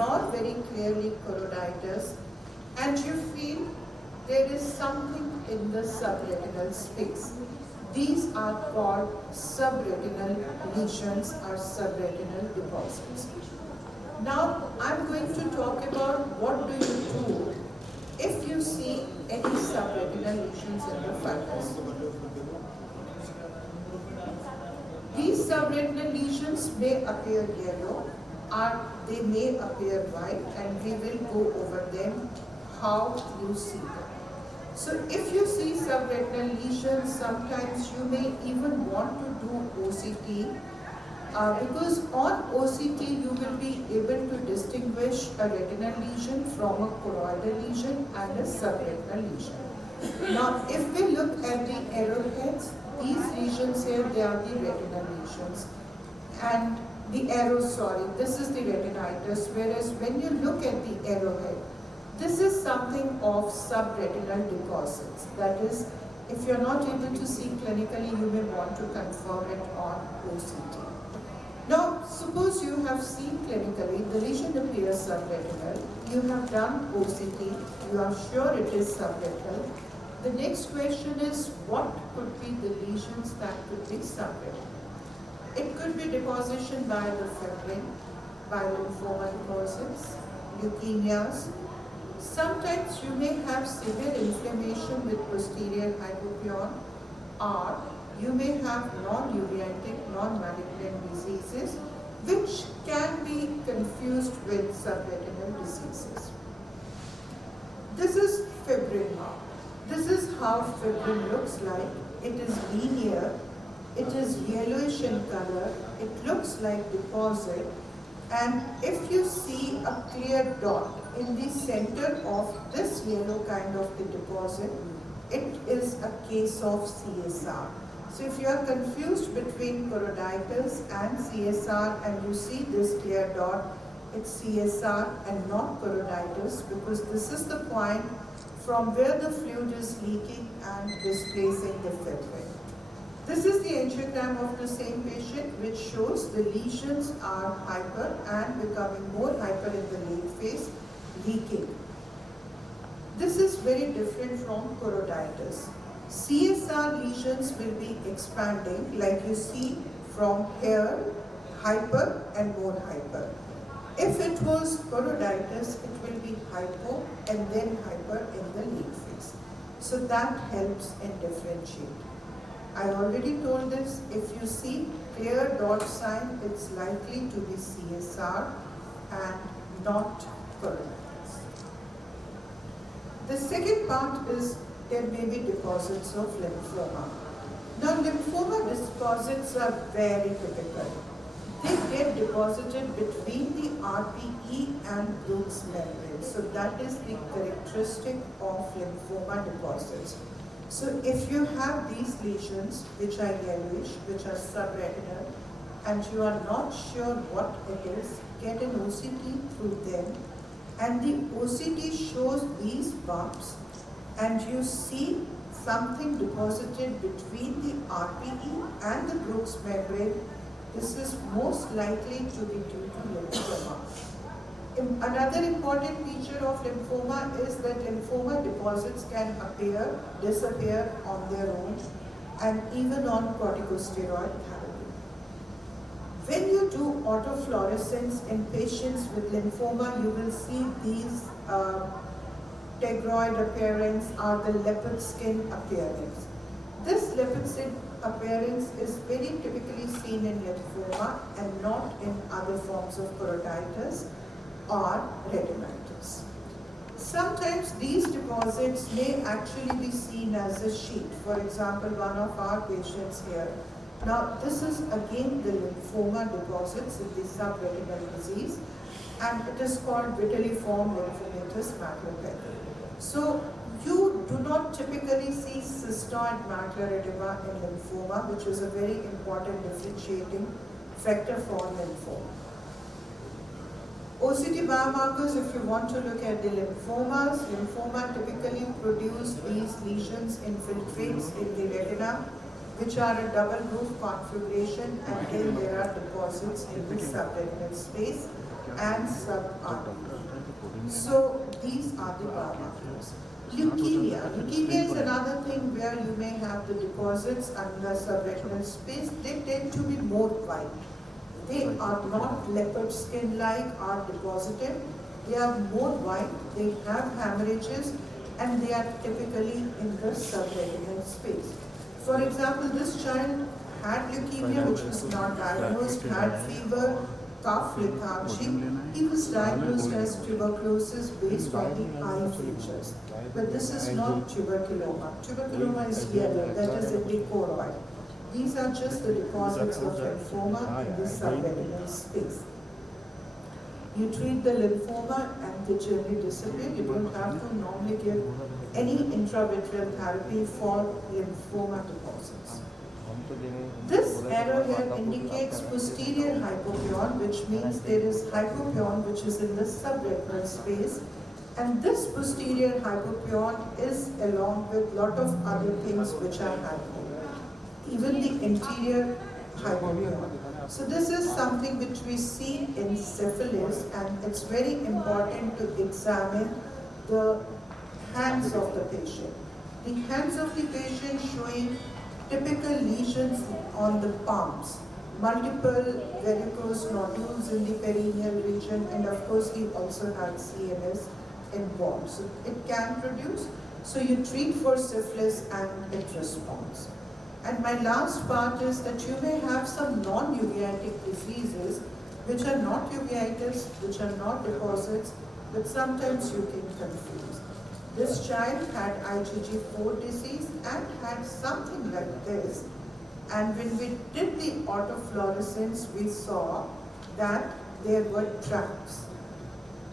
not very clearly choroiditis, and you feel there is something in the subretinal space. These are called subretinal lesions or subretinal deposits. Now, I'm going to talk about what do you do if you see any subretinal lesions in the fundus. These subretinal lesions may appear yellow or they may appear white, and we will go over them, how you see them. So if you see subretinal lesions, sometimes you may even want to do OCT because on OCT you will be able to distinguish a retinal lesion from a choroidal lesion and a subretinal lesion. Now if we look at the arrowheads, these lesions here, they are the retinal lesions, and the arrows, this is the retinitis, whereas when you look at the arrowhead, this is something of subretinal deposits. That is, if you're not able to see clinically, you may want to confirm it on OCT. Now, suppose you have seen clinically, the lesion appears subretinal, you have done OCT, you are sure it is subretinal. The next question is, what could be the lesions that could be subretinal? It could be deposition by the fibrin, by lymphoma deposits, leukemias. Sometimes you may have severe inflammation with posterior hypopyon, or you may have non-uveitic, non-malignant diseases which can be confused with subretinal diseases. This is fibrin now. This is how fibrin looks like. It is linear, it is yellowish in color, it looks like deposit, and if you see a clear dot in the center of this yellow kind of the deposit, it is a case of CSR. So if you are confused between choroiditis and CSR and you see this clear dot, it's CSR and not choroiditis, because this is the point from where the fluid is leaking and displacing the fibrin. This is the angiogram of the same patient, which shows the lesions are hyper and becoming more hyper in the late phase, leaking. This is very different from choroiditis. CSR lesions will be expanding, like you see from here, hyper and more hyper. If it was choroiditis, it will be hypo and then hyper in the late phase. So that helps in differentiate. I already told this, if you see clear dot sign, it's likely to be CSR and not choroiditis. The second part is there may be deposits of lymphoma. Now lymphoma deposits are very typical. They get deposited between the RPE and Bruch's membrane. So that is the characteristic of lymphoma deposits. So if you have these lesions which are yellowish, which are subretinal, and you are not sure what it is, get an OCT through them, and the OCT shows these bumps, and you see something deposited between the RPE and the Bruch's membrane. This is most likely to be due to lymphoma. Another important feature of lymphoma is that lymphoma deposits can appear, disappear on their own, and even on corticosteroid therapy. When you do autofluorescence in patients with lymphoma, you will see these tegroid appearance or the leopard skin appearance. This leopard skin appearance is very typically seen in lymphoma and not in other forms of choroiditis or retinitis. Sometimes these deposits may actually be seen as a sheet. For example, one of our patients here. Now this is again the lymphoma deposits in the subretinal disease, and it is called vitelliform lymphomatous maculopapular. So you do not typically see cystoid macular edema in lymphoma, which is a very important differentiating factor for lymphoma. OCT biomarkers, if you want to look at the lymphomas, lymphoma typically produce these lesions, infiltrates in the retina, which are a double roof configuration, and then there are deposits in the subretinal space. and sub-RPE. So these are the biomarkers. Leukemia. Leukemia is another thing where you may have the deposits under subretinal space. They tend to be more white. They are not leopard skin-like or deposited. They are more white, they have hemorrhages, and they are typically in the subretinal space. For example, this child had leukemia which was not diagnosed, had fever, cough, lethargy. He was diagnosed as tuberculosis based on the eye features. But this is not tuberculoma. Tuberculoma is yellow, that is in the choroid. These are just the deposits of lymphoma in the subretinal space. You treat the lymphoma and they generally disappear. You don't have to normally give any intravitreal therapy for lymphoma deposits. This arrow here indicates posterior hypopyon, which means there is hypopyon which is in the subretinal space, and this posterior hypopyon is along with lot of other things which are happening, even the interior hypopyon. So this is something which we see in syphilis, and it's very important to examine the hands of the patient. The hands of the patient showing typical lesions on the palms, multiple varicose nodules in the perineal region, and of course he also had CNS involved. So it can produce, so you treat for syphilis and it responds. And my last part is that you may have some non-uveitic diseases which are not uveitis, which are not deposits, but sometimes you can confuse. This child had IgG4 disease and had something like this. And when we did the autofluorescence, we saw that there were tracts.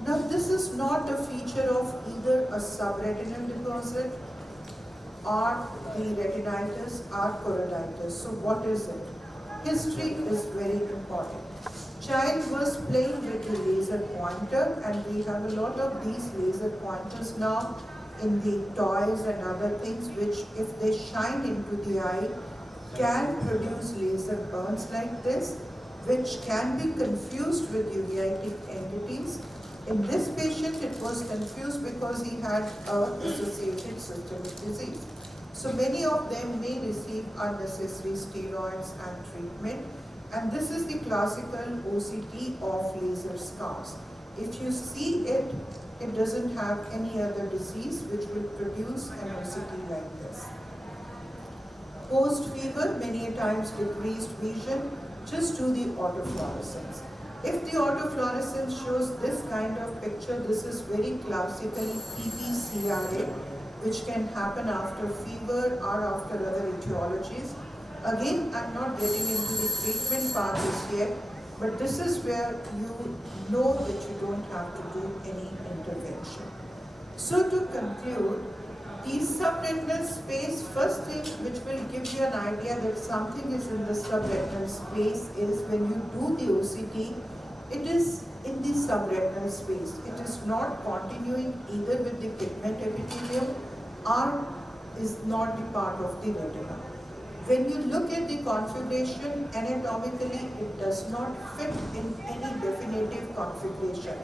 Now this is not a feature of either a subretinal deposit or the retinitis or choroiditis. So what is it? History is very important. Child was playing with the laser pointer, and we have a lot of these laser pointers now in the toys and other things which, if they shine into the eye, can produce laser burns like this, which can be confused with uveitic entities. In this patient, it was confused because he had an associated systemic disease. So many of them may receive unnecessary steroids and treatment. And this is the classical OCT of laser scars. If you see it, it doesn't have any other disease which will produce an OCT like this. Post fever, many times decreased vision, just do the autofluorescence. If the autofluorescence shows this kind of picture, this is very classically PPCRA, which can happen after fever or after other etiologies. Again, I'm not getting into the treatment part just yet, but this is where you know that you don't have to do any intervention. So to conclude, the subretinal space, first thing which will give you an idea that something is in the subretinal space is when you do the OCT, it is in the subretinal space. It is not continuing either with the pigment epithelium or is not the part of the retina. When you look at the configuration, anatomically it does not fit in any definitive configuration.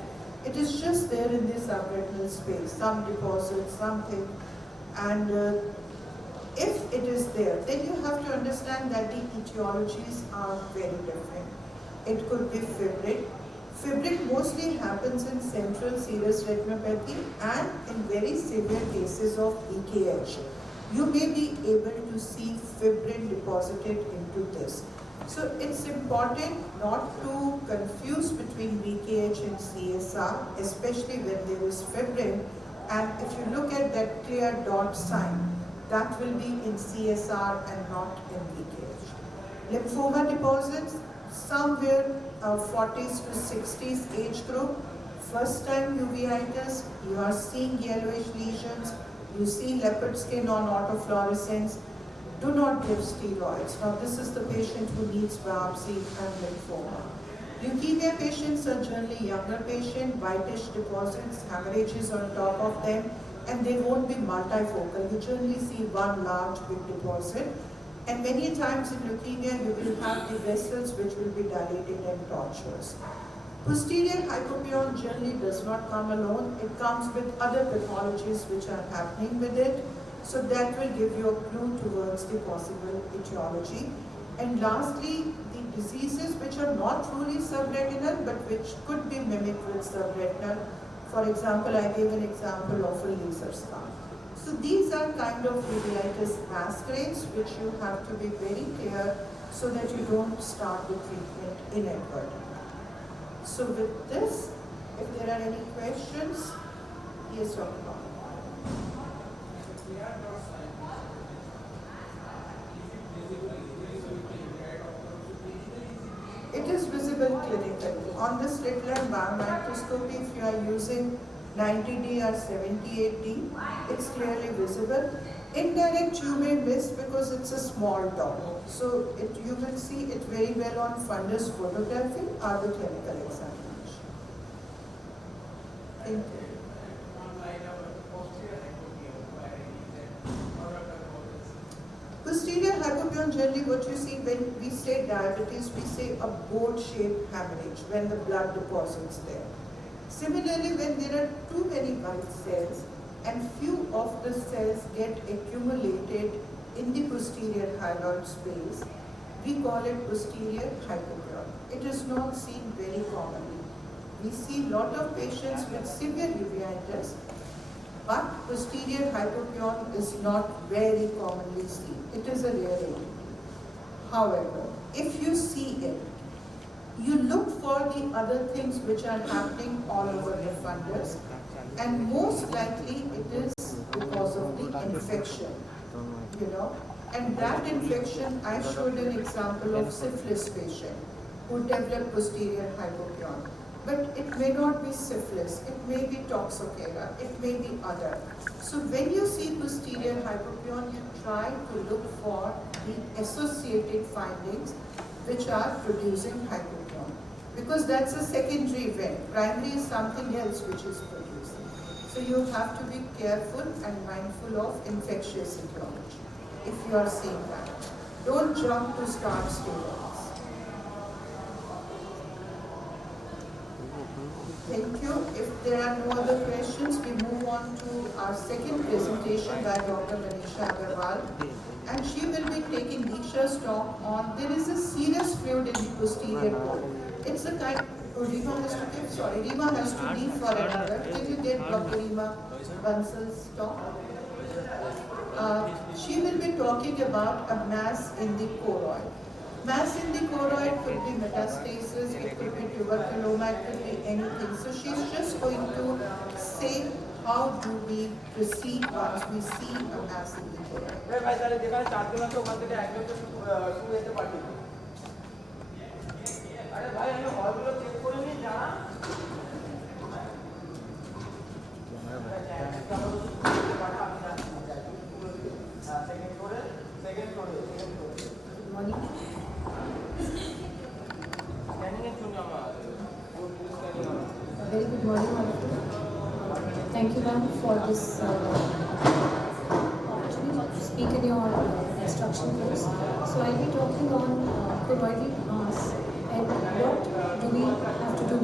It is just there in the subretinal space, some deposit, something, and if it is there, then you have to understand that the etiologies are very different. It could be fibrin. Fibrin mostly happens in central serous retinopathy and in very severe cases of EKH. You may be able to see fibrin deposited into this. So it's important not to confuse between VKH and CSR, especially when there is fibrin. And if you look at that clear dot sign, that will be in CSR and not in VKH. Lymphoma deposits, somewhere 40s to 60s age group. First time uveitis, you are seeing yellowish lesions, you see leopard skin on autofluorescence. Do not give steroids. Now this is the patient who needs biopsy and lymphoma. Leukemia patients are generally younger patients, whitish deposits, hemorrhages on top of them, and they won't be multifocal. You generally see one large big deposit. And many times in leukemia, you will have the vessels which will be dilated and tortuous. Posterior hypopyon generally does not come alone. It comes with other pathologies which are happening with it. So that will give you a clue towards the possible etiology. And lastly, the diseases which are not truly subretinal but which could be mimicked with subretinal. For example, I gave an example of a laser scar. So these are kind of uveitis masquerades which you have to be very clear so that you don't start the treatment inadvertently. So with this, if there are any questions, yes, Dr. It is visible clinically. On the slit line biomicroscopy, if you are using 90D or 78D, it's clearly visible. Indirect you may miss because it's a small dot. So you will see it very well on fundus photography or the clinical examination. Thank you. Posterior hypopyon, generally what you see when we say diabetes, we say a boat-shaped hemorrhage when the blood deposits there. Similarly, when there are too many white cells and few of the cells get accumulated in the posterior hyaloid space, we call it posterior hypopyon. It is not seen very commonly. We see a lot of patients with severe uveitis, but posterior hypopyon is not very commonly seen. It is a rarity. However, if you see it, you look for the other things which are happening all over the fundus, and most likely it is because of the infection, and that infection, I showed an example of syphilis patient who developed posterior hypopyon. But it may not be syphilis, it may be toxocera, it may be other. So when you see posterior hypopyon, you try to look for the associated findings which are producing hypopyon. Because that's a secondary event. Primary is something else which is producing. So you have to be careful and mindful of infectious etiology if you are seeing that. Don't jump to start steroids. Thank you. If there are no other questions, we move on to our second presentation by Dr. Manisha Agarwal. And she will be taking Diksha's talk on there is a serous fluid in the posterior pole. It's a kind Rima has to give, sorry, Rima has to leave for another. Did you get Dr. Rima Bansal's talk? She will be talking about a mass in the choroid. Mass in the choroid could be metastasis, it could be tuberculoma, it could be anything. So she's just going to say how do we proceed once we see a mass in the choroid. Very good morning, all of you. Thank you, ma'am, for this opportunity to speak in your instruction course. So I'll be talking on choroidal mass and what do we have to do,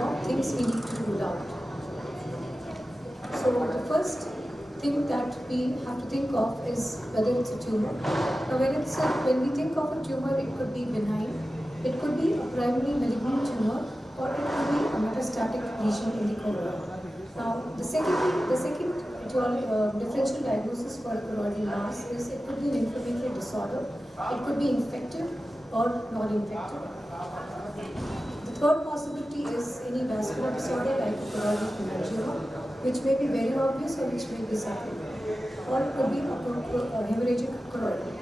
what things we need to rule out. So the first thing that we have to think of is whether it's a tumor. Now when we think of a tumor, it could be benign, it could be a primary malignant tumor, or it could be a metastatic lesion in the choroid. Now the second differential diagnosis for a choroidal mass is it could be an inflammatory disorder, it could be infective or non-infective. The third possibility is any vascular disorder like a choroidal hemangioma, which may be very obvious or which may be subtle, or it could be a hemorrhagic choroidal.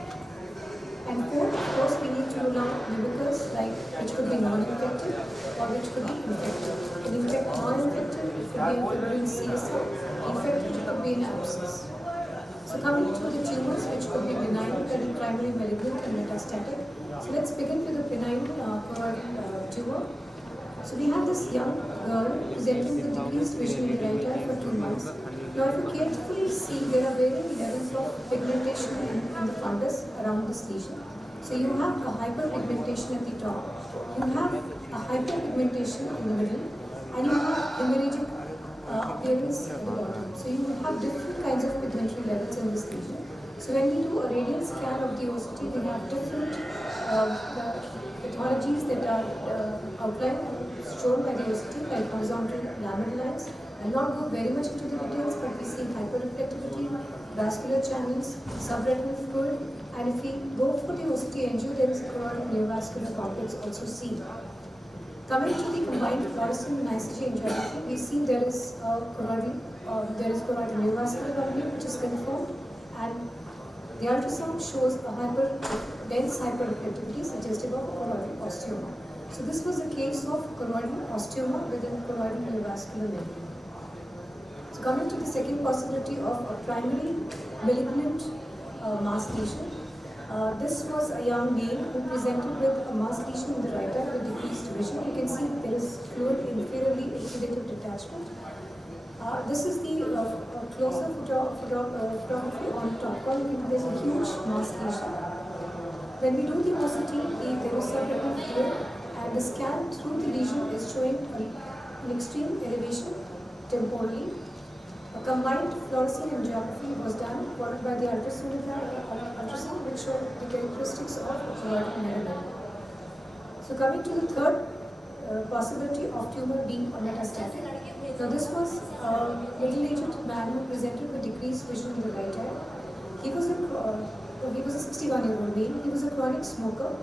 And fourth, of course, we need to rule out pneumocus, like which could be non-infective or which could be infective. Non-infective, it could be a fibrin CSF. Infective, it could be an abscess. So coming to the tumors, which could be benign, could be primary malignant and metastatic. So let's begin with the benign choroidal tumor. So we have this young girl presenting with decreased vision in the right eye for 2 months. Now if you carefully see, there are varying levels of pigmentation in the fundus around this lesion. So you have a hyperpigmentation at the top. You have a hyperpigmentation in the middle, and you have hemorrhagic appearance at the bottom. So you have different kinds of pigmentary levels in this lesion. So when we do a radial scan of the OCT, we have different pathologies that are outlined shown by the OCT, like horizontal lamellar lines. I'll not go very much into the details, but we see hyperreflectivity, vascular channels, subretinal fluid, and if we go for the OCT angio, there is a choroidal neovascular complex also seen. Coming to the combined fluorescent and ICG angiography, we see there is choroidal neovascular complex which is confirmed, and the ultrasound shows a dense hyperreflectivity suggestive of choroidal osteoma. So this was a case of choroidal osteoma with a choroidal neovascular membrane. So coming to the second possibility of a primary malignant mass lesion. This was a young male who presented with a mass lesion in the right eye with decreased vision. You can see there is fluid inferiorly exudative detachment. This is the closer photography on top corner. There is a huge mass lesion. When we do the OCT, there is subretinal fluid, and the scan through the lesion is showing an extreme elevation temporally. A combined fluorescent angiography was done, followed by the ultrasound which showed the characteristics of choroidal melanoma. So coming to the third possibility of tumor being a metastatic. Now this was a middle-aged man who presented with decreased vision in the right eye. He was a 61-year-old male. He was a chronic smoker.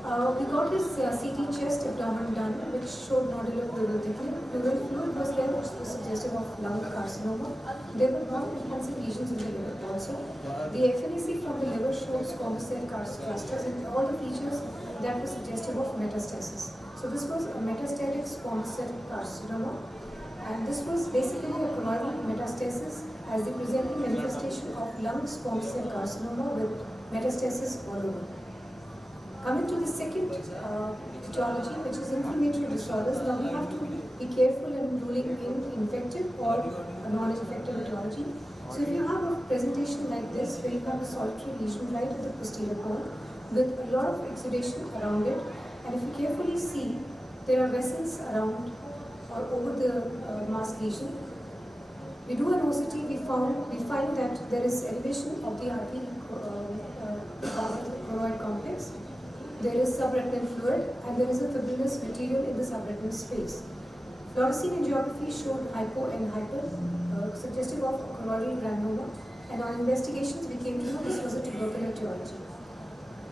We got his CT chest abdomen done, which showed nodular pleural thickening. Pleural fluid was there, which was suggestive of lung carcinoma. There were non-enhancing lesions in the liver also. The FNAC from the liver showed squamous cell clusters and all the features that were suggestive of metastasis. So this was a metastatic squamous cell carcinoma, and this was basically a choroidal metastasis as the presenting manifestation of lung squamous cell carcinoma with metastasis all over. Coming to the second etiology, which is inflammatory disorders. Now we have to be careful in ruling in infective or a non-infective etiology. So if you have a presentation like this, where you have a solitary lesion right at the posterior bone with a lot of exudation around it, and if you carefully see, there are vessels around or over the mass lesion. We do an OCT, we find that there is elevation of the RP choroid complex. There is subretinal fluid, and there is a fibrinous material in the subretinal space. Fluorescein angiography showed hypo and hyper, suggestive of choroidal granuloma, and on investigations we came to know this was a tubercular etiology.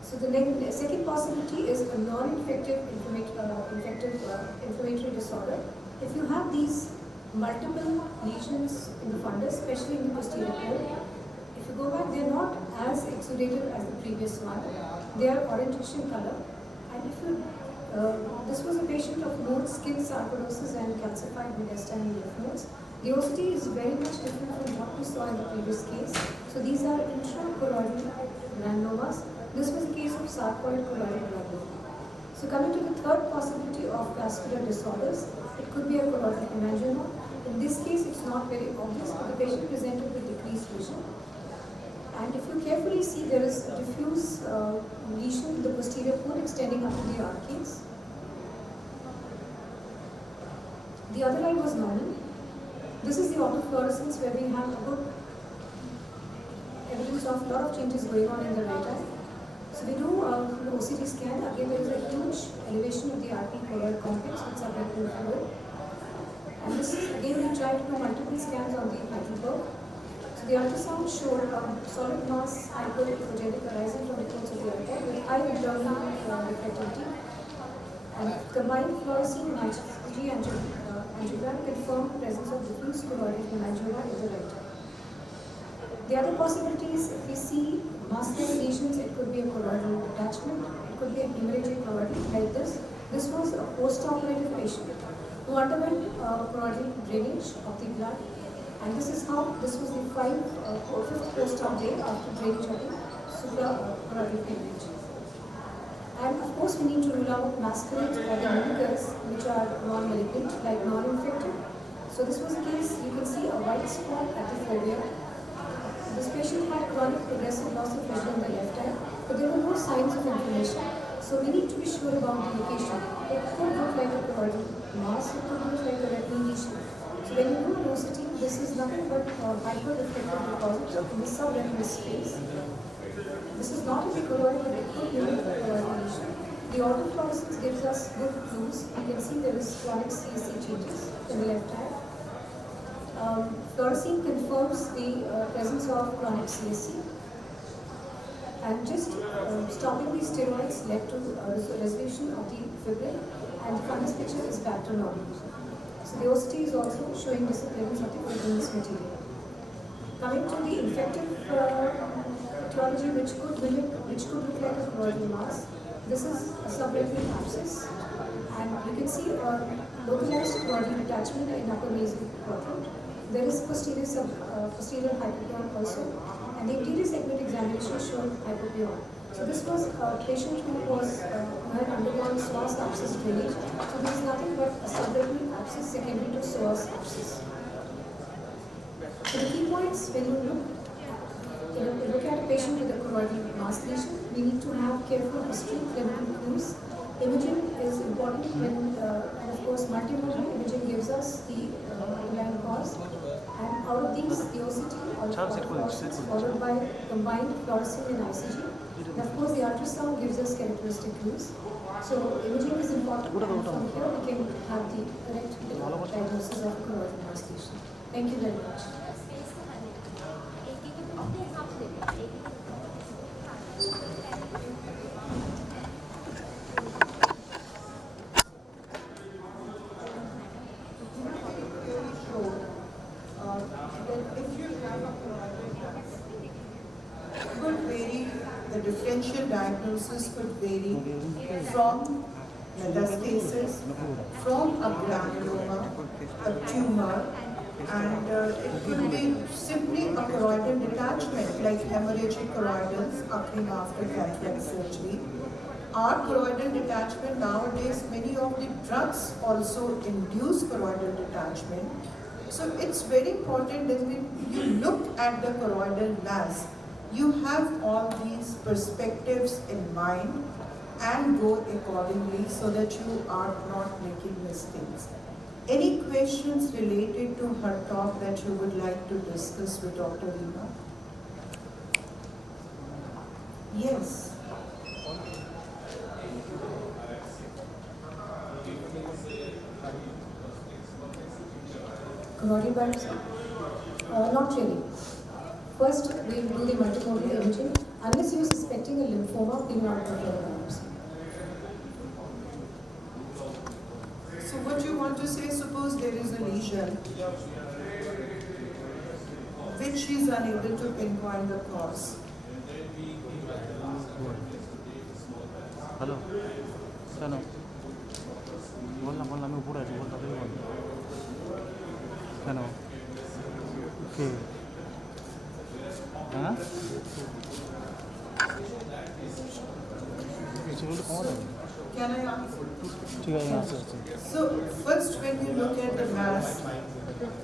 So the second possibility is a non-infective inflammatory disorder. If you have these multiple lesions in the fundus, especially in the posterior pole, if you go back, they are not as exudative as the previous one. They are orangish in color, and if you, this was a patient of more skin sarcoidosis and calcified mediastinal lymph nodes. The OCT is very much different from what we saw in the previous case. So these are intrachoroidal granulomas. This was a case of sarcoid choroidal granuloma. So coming to the third possibility of vascular disorders, it could be a choroidal hemangioma. In this case, it's not very obvious, but the patient presented with decreased vision. And if you carefully see, there is a diffuse lesion in the posterior pole extending up to the arcades. The other eye was normal. This is the autofluorescence where we have a good evidence of a lot of changes going on in the right eye. So we do the OCT scan. Again, there is a huge elevation of the RP choroid complex with subretinal fluid. And this is, again, we tried to do multiple scans on the Heidelberg. The ultrasound showed a solid mass hyperechogenic arising from the cones of the eye with high abdominal reflectivity, and combined fluorescein and ICG angiogram confirmed the presence of diffuse choroidal hemangioma in the right eye. The other possibilities, if we see mass-like lesions, it could be a choroidal detachment, it could be a hemorrhagic choroidal like this. This was a post-operative patient who underwent choroidal drainage of the blood. And this is how, this was the fifth post-op day after drainage of the suprachoroidal drainage. And of course, we need to rule out masquerades or the mimickers which are non-malignant, like non-infected. So this was a case, you can see a white spot at the fovea. This patient had chronic progressive loss of vision in the left eye, but there were no signs of inflammation. So we need to be sure about the location. It could look like a choroidal mass, it could look like a retinal lesion. So when you do an OCT, this is nothing but hyper-reflective deposit in the subretinal space. This is not a choroid, but it could mimic a choroidal lesion. The autofluorescence gives us good clues. You can see there is chronic CSC changes in the left eye. Fluorescein confirms the presence of chronic CSC. And just stopping these steroids led to resolution of the fibril, and the fundus picture is back to normal. So the OCT is also showing disappearance of the fibrillous material. Coming to the infective etiology, which could look like a choroidal mass. This is a subretinal abscess, and you can see a localized choroidal detachment in upper nasal quadrant. There is posterior hypopyon also, and the anterior segment examination showed hypopyon. So this was a patient who had undergone psoas abscess drainage. So this is nothing but a subretinal abscess secondary to psoas abscess. So the key points when you look at a patient with a choroidal mass lesion, we need to have careful history, clinical clues. Imaging is important when, and of course, multimodal imaging gives us the underlying cause. And out of these, the OCT, autofluorescence, followed by combined fluorescein and ICG. And of course, the ultrasound gives us characteristic clues. So imaging is important, and from here we can have the correct diagnosis of choroidal mass lesion. Thank you very much. The differential diagnosis could vary from metastasis, from a granuloma, a tumor, and it could be simply a choroidal detachment like hemorrhagic choroidals occurring after cataract surgery. Our choroidal detachment nowadays, many of the drugs also induce choroidal detachment. So it's very important that when you look at the choroidal mass, you have all these perspectives in mind and go accordingly so that you are not making mistakes. Any questions related to her talk that you would like to discuss with Dr. Reena? Yes. Choroidal biopsy? Not really. First, we will do the multimodal imaging. Unless you are suspecting a lymphoma, we will not do choroidal biopsy. So what you want to say, suppose there is a lesion which she is unable to pinpoint the cause. Hello सुनो बोलना बोलना मैं पूरा बोलता तो बोल सुनो okay हाँ Can I answer? ठीक है यहाँ से So first, when you look at the mass,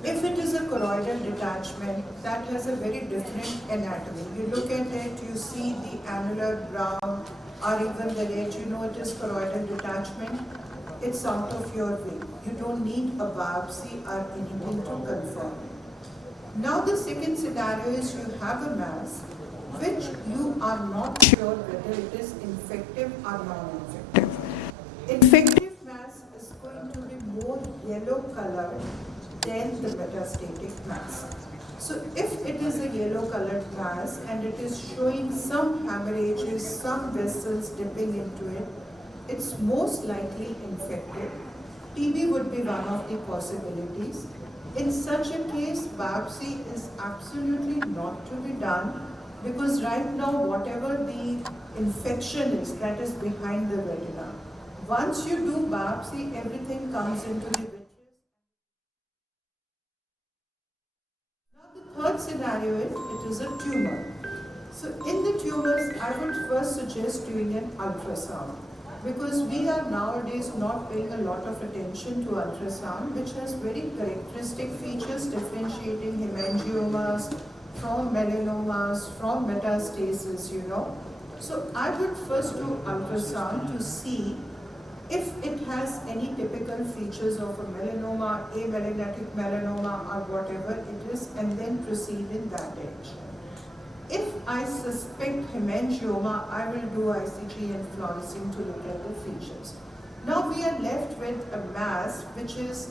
if it is a choroidal detachment, that has a very different anatomy. You look at it, you see the annular brown or even the red, you know it is choroidal detachment. It's out of your way. You don't need a biopsy or anything to confirm it. Now the second scenario is you have a mass which you are not sure whether it is infective or non-infective. Infective mass is going to be more yellow colored than the metastatic mass. So if it is a yellow colored mass and it is showing some hemorrhages, some vessels dipping into it, it's most likely infected. TB would be one of the possibilities. In such a case, biopsy is absolutely not to be done because right now whatever the infection is, that is behind the retina. Once you do biopsy, everything comes into the vitreous. Now the third scenario is, it is a tumor. So in the tumors, I would first suggest doing an ultrasound because we are nowadays not paying a lot of attention to ultrasound, which has very characteristic features differentiating hemangiomas from melanomas, from metastasis, you know. So I would first do ultrasound to see If it has any typical features of a melanoma, amelanotic melanoma or whatever it is, and then proceed in that direction. If I suspect hemangioma, I will do ICG and fluorescein to look at the features. Now we are left with a mass which is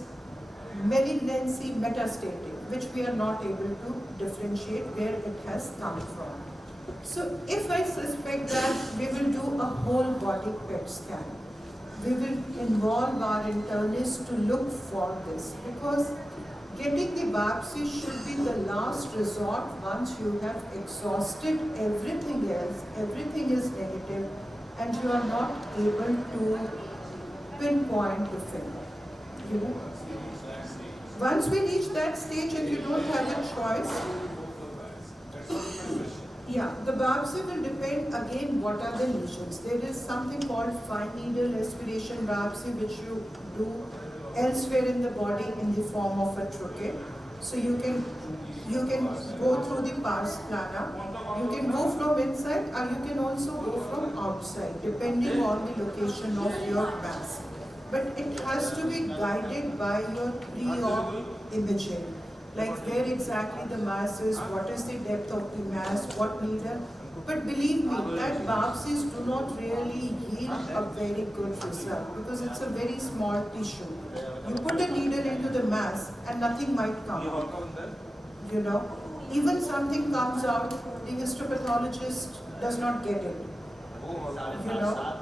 malignancy metastatic, which we are not able to differentiate where it has come from. So if I suspect that, we will do a whole body PET scan. We will involve our internists to look for this, because getting the biopsy should be the last resort once you have exhausted everything else, everything is negative, and you are not able to pinpoint the finger. You know? Once we reach that stage and you don't have a choice, yeah, the biopsy will depend again what are the lesions. There is something called fine needle aspiration biopsy which you do elsewhere in the body in the form of a trochet. So you can go through the pars plana. You can go from inside or you can also go from outside depending on the location of your mass. But it has to be guided by your pre-op imaging. Like where exactly the mass is, what is the depth of the mass, what needle. But believe me, that biopsies do not really yield a very good result because it's a very small tissue. You put a needle into the mass and nothing might come out. You know, even something comes out, the histopathologist does not get it. You know.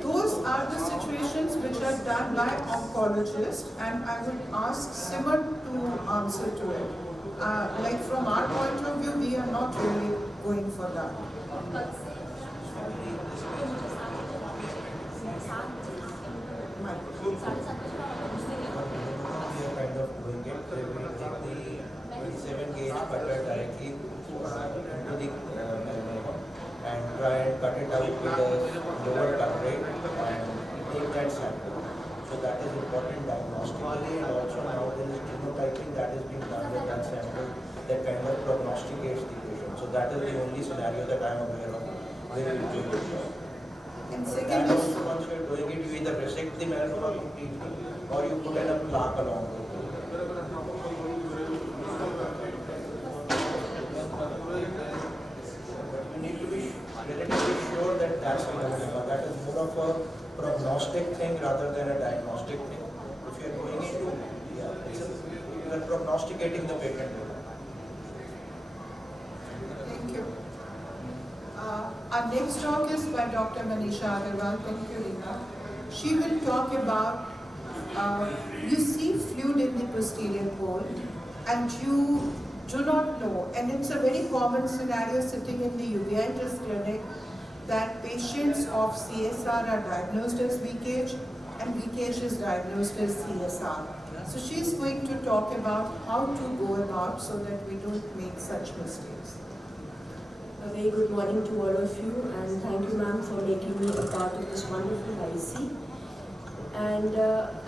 Those are the situations which are done by oncologists, and I would ask Simar to answer to it. Like from our point of view, we are not really going for that. Kind of doing it, we take the 27 gauge cutter directly into the melanoma and try and cut it out with a lower cut rate and take that sample. So that is important diagnostically, and also now there is genotyping that is being done with that sample that kind of prognosticates the patient. So that is the only scenario that I am aware of where we do it. And That second is, also, once you are doing it, you either resect the melanoma completely or you put in a plaque along with it. You need to be relatively sure that that's the melanoma. That is more of a prognostic thing rather than a diagnostic thing. If you are going into, you are prognosticating the patient. thank you. Our next talk is by Dr. Manisha Agarwal. Thank you, Rina. She will talk about, you see fluid in the posterior pole and you do not know, and it's a very common scenario sitting in the uveitis clinic that patients of CSR are diagnosed as leakage and leakage is diagnosed as CSR. So she's going to talk about how to go about so that we don't make such mistakes. A very good morning to all of you, and thank you, ma'am, for making me a part of this wonderful IC. And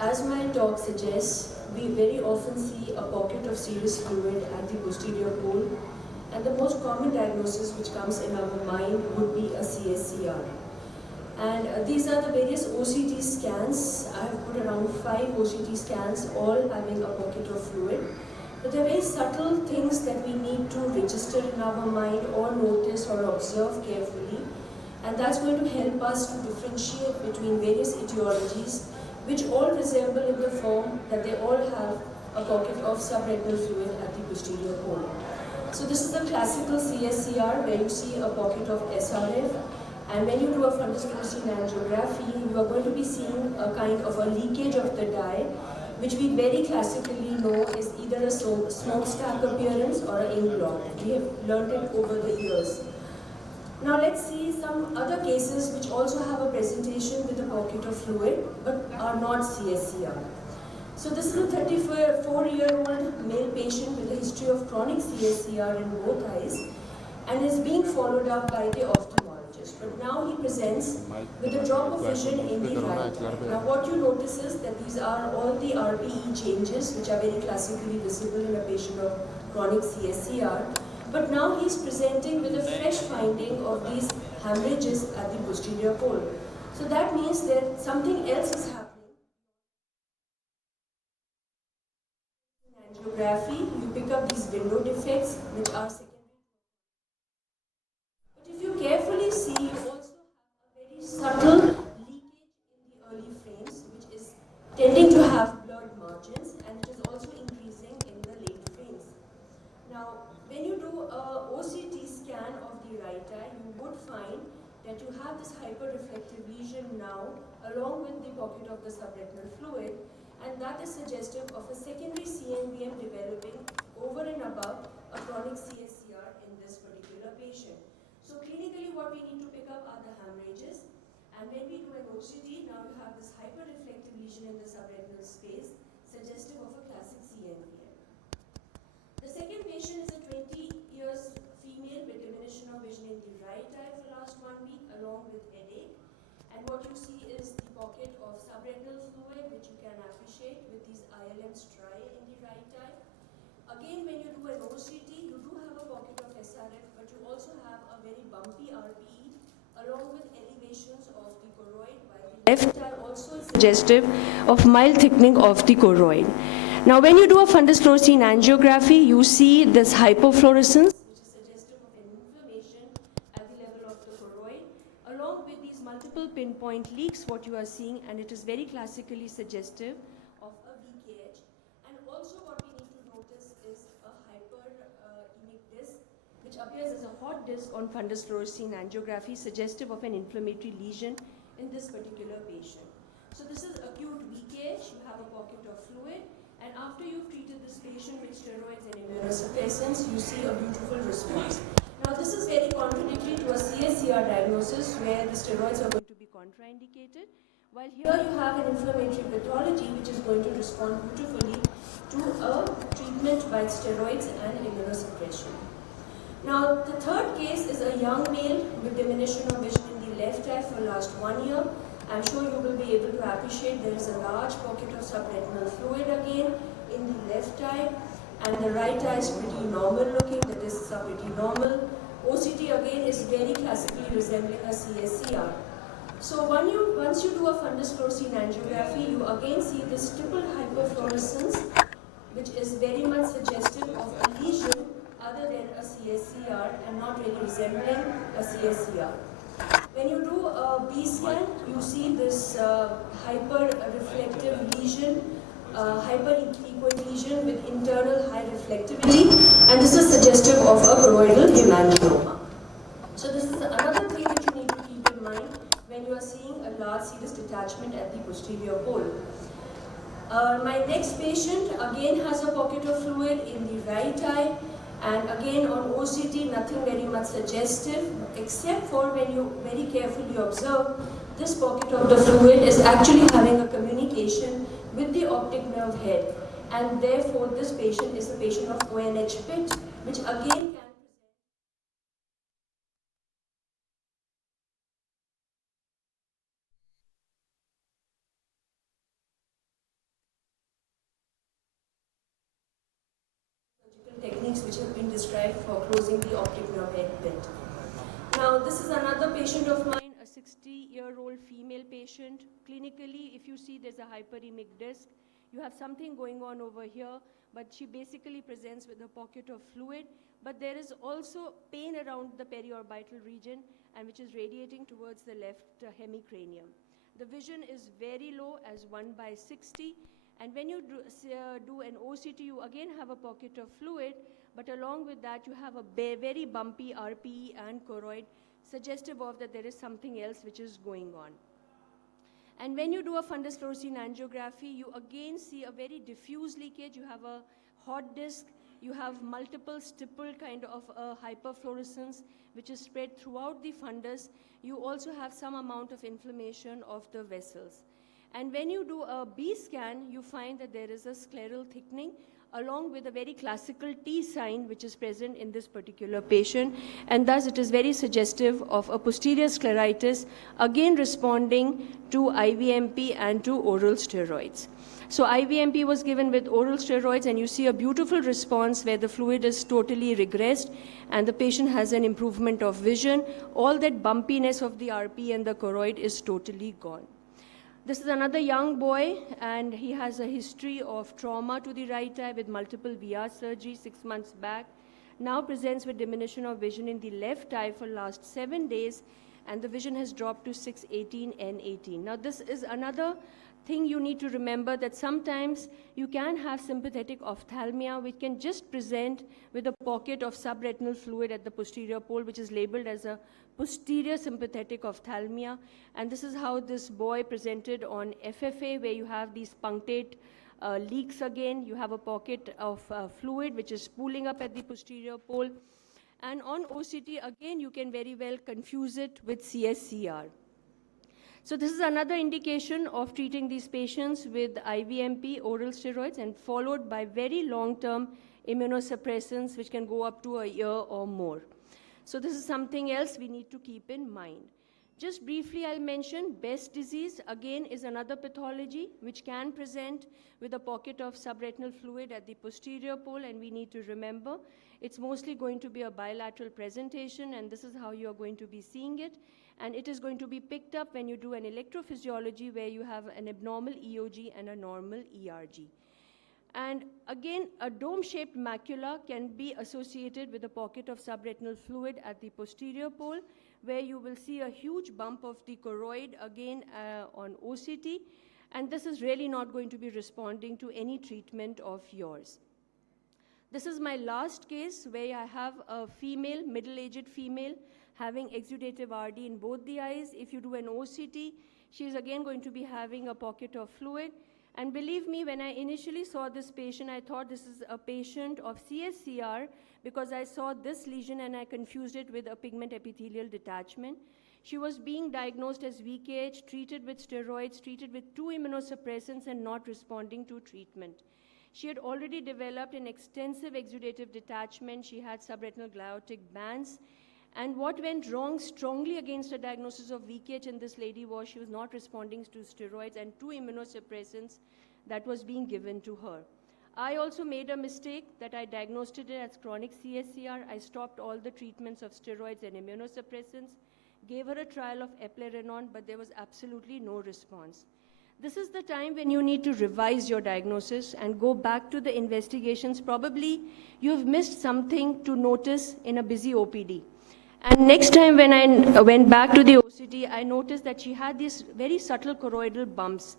as my talk suggests, we very often see a pocket of serous fluid at the posterior pole, and the most common diagnosis which comes in our mind would be a CSCR. And these are the various OCT scans. I have put around 5 OCT scans, all having a pocket of fluid. But there are very subtle things that we need to register in our mind or notice or observe carefully. And that's going to help us to differentiate between various etiologies, which all resemble in the form that they all have a pocket of subretinal fluid at the posterior pole. So this is the classical CSCR where you see a pocket of SRF. And when you do a fundus fluorescein angiography, you are going to be seeing a kind of a leakage of the dye, which we very classically know is either a smokestack appearance or an ink blot. We have learned it over the years. Now let's see some other cases which also have a presentation with a pocket of fluid but are not CSCR. So this is a 34-year-old male patient with a history of chronic CSCR in both eyes and is being followed up by the ophthalmologist. But now he presents with a drop of vision in the right eye. Now what you notice is that these are all the RPE changes which are very classically visible in a patient of chronic CSCR, but now he's presenting with a fresh finding of these hemorrhages at the posterior pole. So that means that something else is happening. In angiography, you pick up these window defects which are secondary. But if you carefully see, you also have a very subtle leakage in the early frames, which is tending to have blurred margins, and it is also increasing in the late frames. Now, when you do a OCT scan of the right eye, you would find that you have this hyperreflective lesion now, along with the pocket of the subretinal fluid, and that is suggestive of a secondary CNVM developing over and above a chronic CSCR in this particular patient. So clinically, what we need to pick up are the hemorrhages, and when we do an OCT, now you have this hyperreflective lesion in the subretinal space, suggestive of a classic CNVM. The second patient is a 20 years female with diminution of vision in the right eye for last 1 week, along with headache. And what you see is the pocket of subretinal fluid, which you can appreciate with these ILM striae in the right eye. Again, when you do an OCT, you do have a pocket of SRF, but you also have a very bumpy RPE, along with elevations of the choroid, while the left eye also is suggestive of mild thickening of the choroid. Now, when you do a fundus fluorescein angiography, you see this hypofluorescence, which is suggestive of an inflammation at the level of the choroid, along with these multiple pinpoint leaks, what you are seeing, and it is very classically suggestive of a VKH. And also what we need to notice is a hyperemic disc, which appears as a hot disc on fundus fluorescein angiography, suggestive of an inflammatory lesion in this particular patient. So this is acute VKH, you have a pocket of fluid, and after you've treated this patient with steroids and immunosuppressants, you see a beautiful response. Now this is very contradictory to a CSCR diagnosis where the steroids are going to be contraindicated, while here you have an inflammatory pathology which is going to respond beautifully to a treatment by steroids and immunosuppression. Now the third case is a young male with diminution of vision in the left eye for last 1 year. I'm sure you will be able to appreciate there is a large pocket of subretinal fluid again in the left eye, and the right eye is pretty normal looking, the discs are pretty normal. OCT again is very classically resembling a CSCR. So once you do a fundus fluorescein angiography, you again see this stippled hyperfluorescence, which is very much suggestive of a lesion other than a CSCR and not really resembling a CSCR. When you do a B scan, you see this hyper-reflective lesion, hyper-echoic lesion with internal high reflectivity, and this is suggestive of a choroidal hemangioma. So this is another thing that you need to keep in mind when you are seeing a large serous detachment at the posterior pole. My next patient again has a pocket of fluid in the right eye, and again on OCT nothing very much suggestive, except for when you very carefully observe, this pocket of the fluid is actually having a communication with the optic nerve head, and therefore this patient is a patient of ONH pit, which again can techniques which have been described for closing the optic nerve head bit. Now, this is another patient of mine, a 60-year-old female patient. Clinically, if you see there's a hyperemic disc, you have something going on over here, but she basically presents with a pocket of fluid, but there is also pain around the periorbital region, and which is radiating towards the left hemicranium. The vision is very low as 1/60. And when you do an OCT, you again have a pocket of fluid, but along with that, you have a very bumpy RPE and choroid, suggestive of that there is something else which is going on. And when you do a fundus fluorescein angiography, you again see a very diffuse leakage. You have a hot disc, you have multiple stipple kind of hyperfluorescence, which is spread throughout the fundus. You also have some amount of inflammation of the vessels. And when you do a B scan, you find that there is a scleral thickening along with a very classical T sign which is present in this particular patient, and thus it is very suggestive of a posterior scleritis, again responding to IVMP and to oral steroids. So IVMP was given with oral steroids, and you see a beautiful response where the fluid is totally regressed and the patient has an improvement of vision. All that bumpiness of the RP and the choroid is totally gone. This is another young boy, and he has a history of trauma to the right eye with multiple VR surgery 6 months back. Now presents with diminution of vision in the left eye for last 7 days, and the vision has dropped to 618 N18. Now this is another thing you need to remember, that sometimes you can have sympathetic ophthalmia, which can just present with a pocket of subretinal fluid at the posterior pole, which is labeled as a posterior sympathetic ophthalmia. And this is how this boy presented on FFA, where you have these punctate leaks again. You have a pocket of fluid which is pooling up at the posterior pole. And on OCT, again, you can very well confuse it with CSCR. So this is another indication of treating these patients with IVMP, oral steroids, and followed by very long-term immunosuppressants, which can go up to a year or more. So this is something else we need to keep in mind. Just briefly, I'll mention Best disease, again, is another pathology which can present with a pocket of subretinal fluid at the posterior pole, and we need to remember it's mostly going to be a bilateral presentation, and this is how you're going to be seeing it. And it is going to be picked up when you do an electrophysiology, where you have an abnormal EOG and a normal ERG. And again, a dome-shaped macula can be associated with a pocket of subretinal fluid at the posterior pole, where you will see a huge bump of the choroid again on OCT, and this is really not going to be responding to any treatment of yours. This is my last case, where I have a female, middle-aged female, having exudative RD in both the eyes. If you do an OCT, she's again going to be having a pocket of fluid. And believe me, when I initially saw this patient, I thought this is a patient of CSCR, because I saw this lesion and I confused it with a pigment epithelial detachment. She was being diagnosed as VKH, treated with steroids, treated with 2 immunosuppressants, and not responding to treatment. She had already developed an extensive exudative detachment. She had subretinal gliotic bands. And what went wrong strongly against a diagnosis of VKH in this lady was she was not responding to steroids and 2 immunosuppressants that was being given to her. I also made a mistake that I diagnosed it as chronic CSCR. I stopped all the treatments of steroids and immunosuppressants, gave her a trial of eplerenone, but there was absolutely no response. This is the time when you need to revise your diagnosis and go back to the investigations. Probably you've missed something to notice in a busy OPD. And next time when I went back to the OCT, I noticed that she had these very subtle choroidal bumps.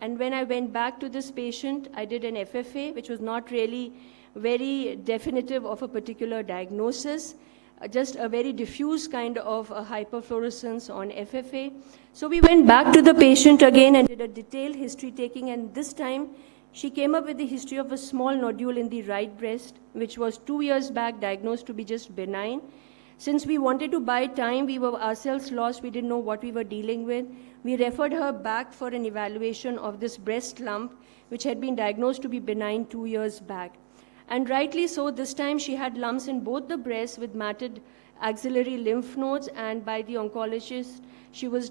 And when I went back to this patient, I did an FFA, which was not really very definitive of a particular diagnosis, just a very diffuse kind of a hyperfluorescence on FFA. So we went back to the patient again and did a detailed history taking, and this time she came up with the history of a small nodule in the right breast, which was 2 years back diagnosed to be just benign. Since we wanted to buy time, we were ourselves lost, we didn't know what we were dealing with. We referred her back for an evaluation of this breast lump, which had been diagnosed to be benign 2 years back. And rightly so, this time she had lumps in both the breasts with matted axillary lymph nodes, and by the oncologist, she was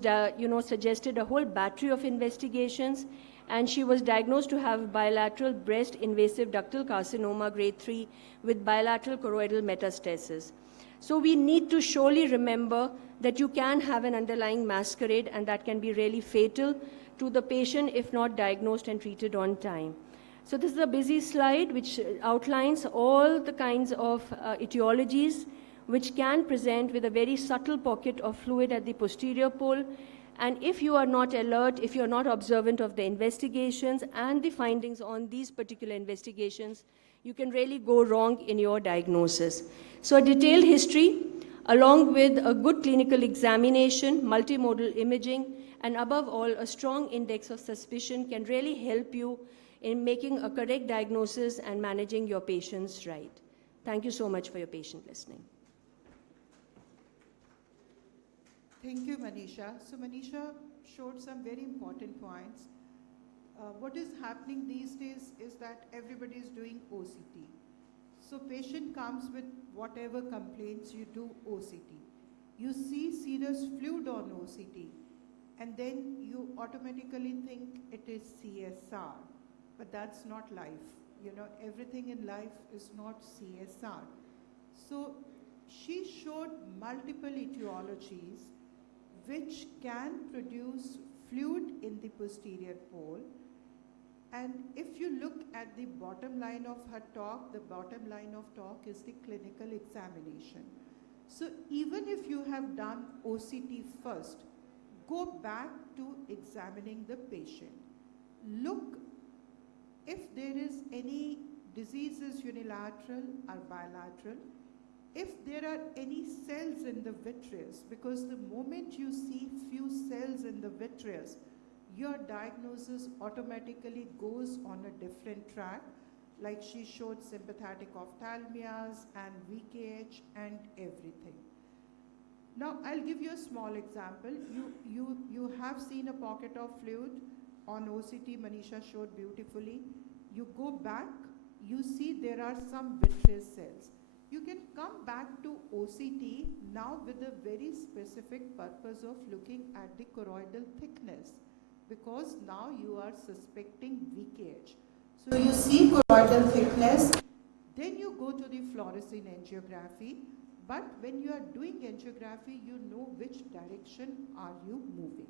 suggested a whole battery of investigations, and she was diagnosed to have bilateral breast invasive ductal carcinoma grade 3 with bilateral choroidal metastasis. So we need to surely remember that you can have an underlying masquerade, and that can be really fatal to the patient if not diagnosed and treated on time. So this is a busy slide which outlines all the kinds of etiologies which can present with a very subtle pocket of fluid at the posterior pole. And if you are not alert, if you are not observant of the investigations and the findings on these particular investigations, you can really go wrong in your diagnosis. So a detailed history, along with a good clinical examination, multimodal imaging, and above all, a strong index of suspicion can really help you in making a correct diagnosis and managing your patients right. Thank you so much for your patient listening. Thank you, Manisha. So Manisha showed some very important points. What is happening these days is that everybody is doing OCT. So patient comes with whatever complaints, you do OCT. You see serous fluid on OCT, and then you automatically think it is CSR. but that's not life. You know, everything in life is not CSR. So she showed multiple etiologies which can produce fluid in the posterior pole. And if you look at the bottom line of her talk, the bottom line of talk is the clinical examination. So even if you have done OCT first, go back to examining the patient. Look if there is any diseases unilateral or bilateral, if there are any cells in the vitreous, because the moment you see few cells in the vitreous, your diagnosis automatically goes on a different track, like she showed sympathetic ophthalmias and VKH and everything. Now, I'll give you a small example. You have seen a pocket of fluid on OCT, Manisha showed beautifully. You go back, you see there are some vitreous cells. You can come back to OCT now with a very specific purpose of looking at the choroidal thickness, because now you are suspecting VKH. So you see choroidal thickness, then you go to the fluorescein angiography, but when you are doing angiography, you know which direction are you moving.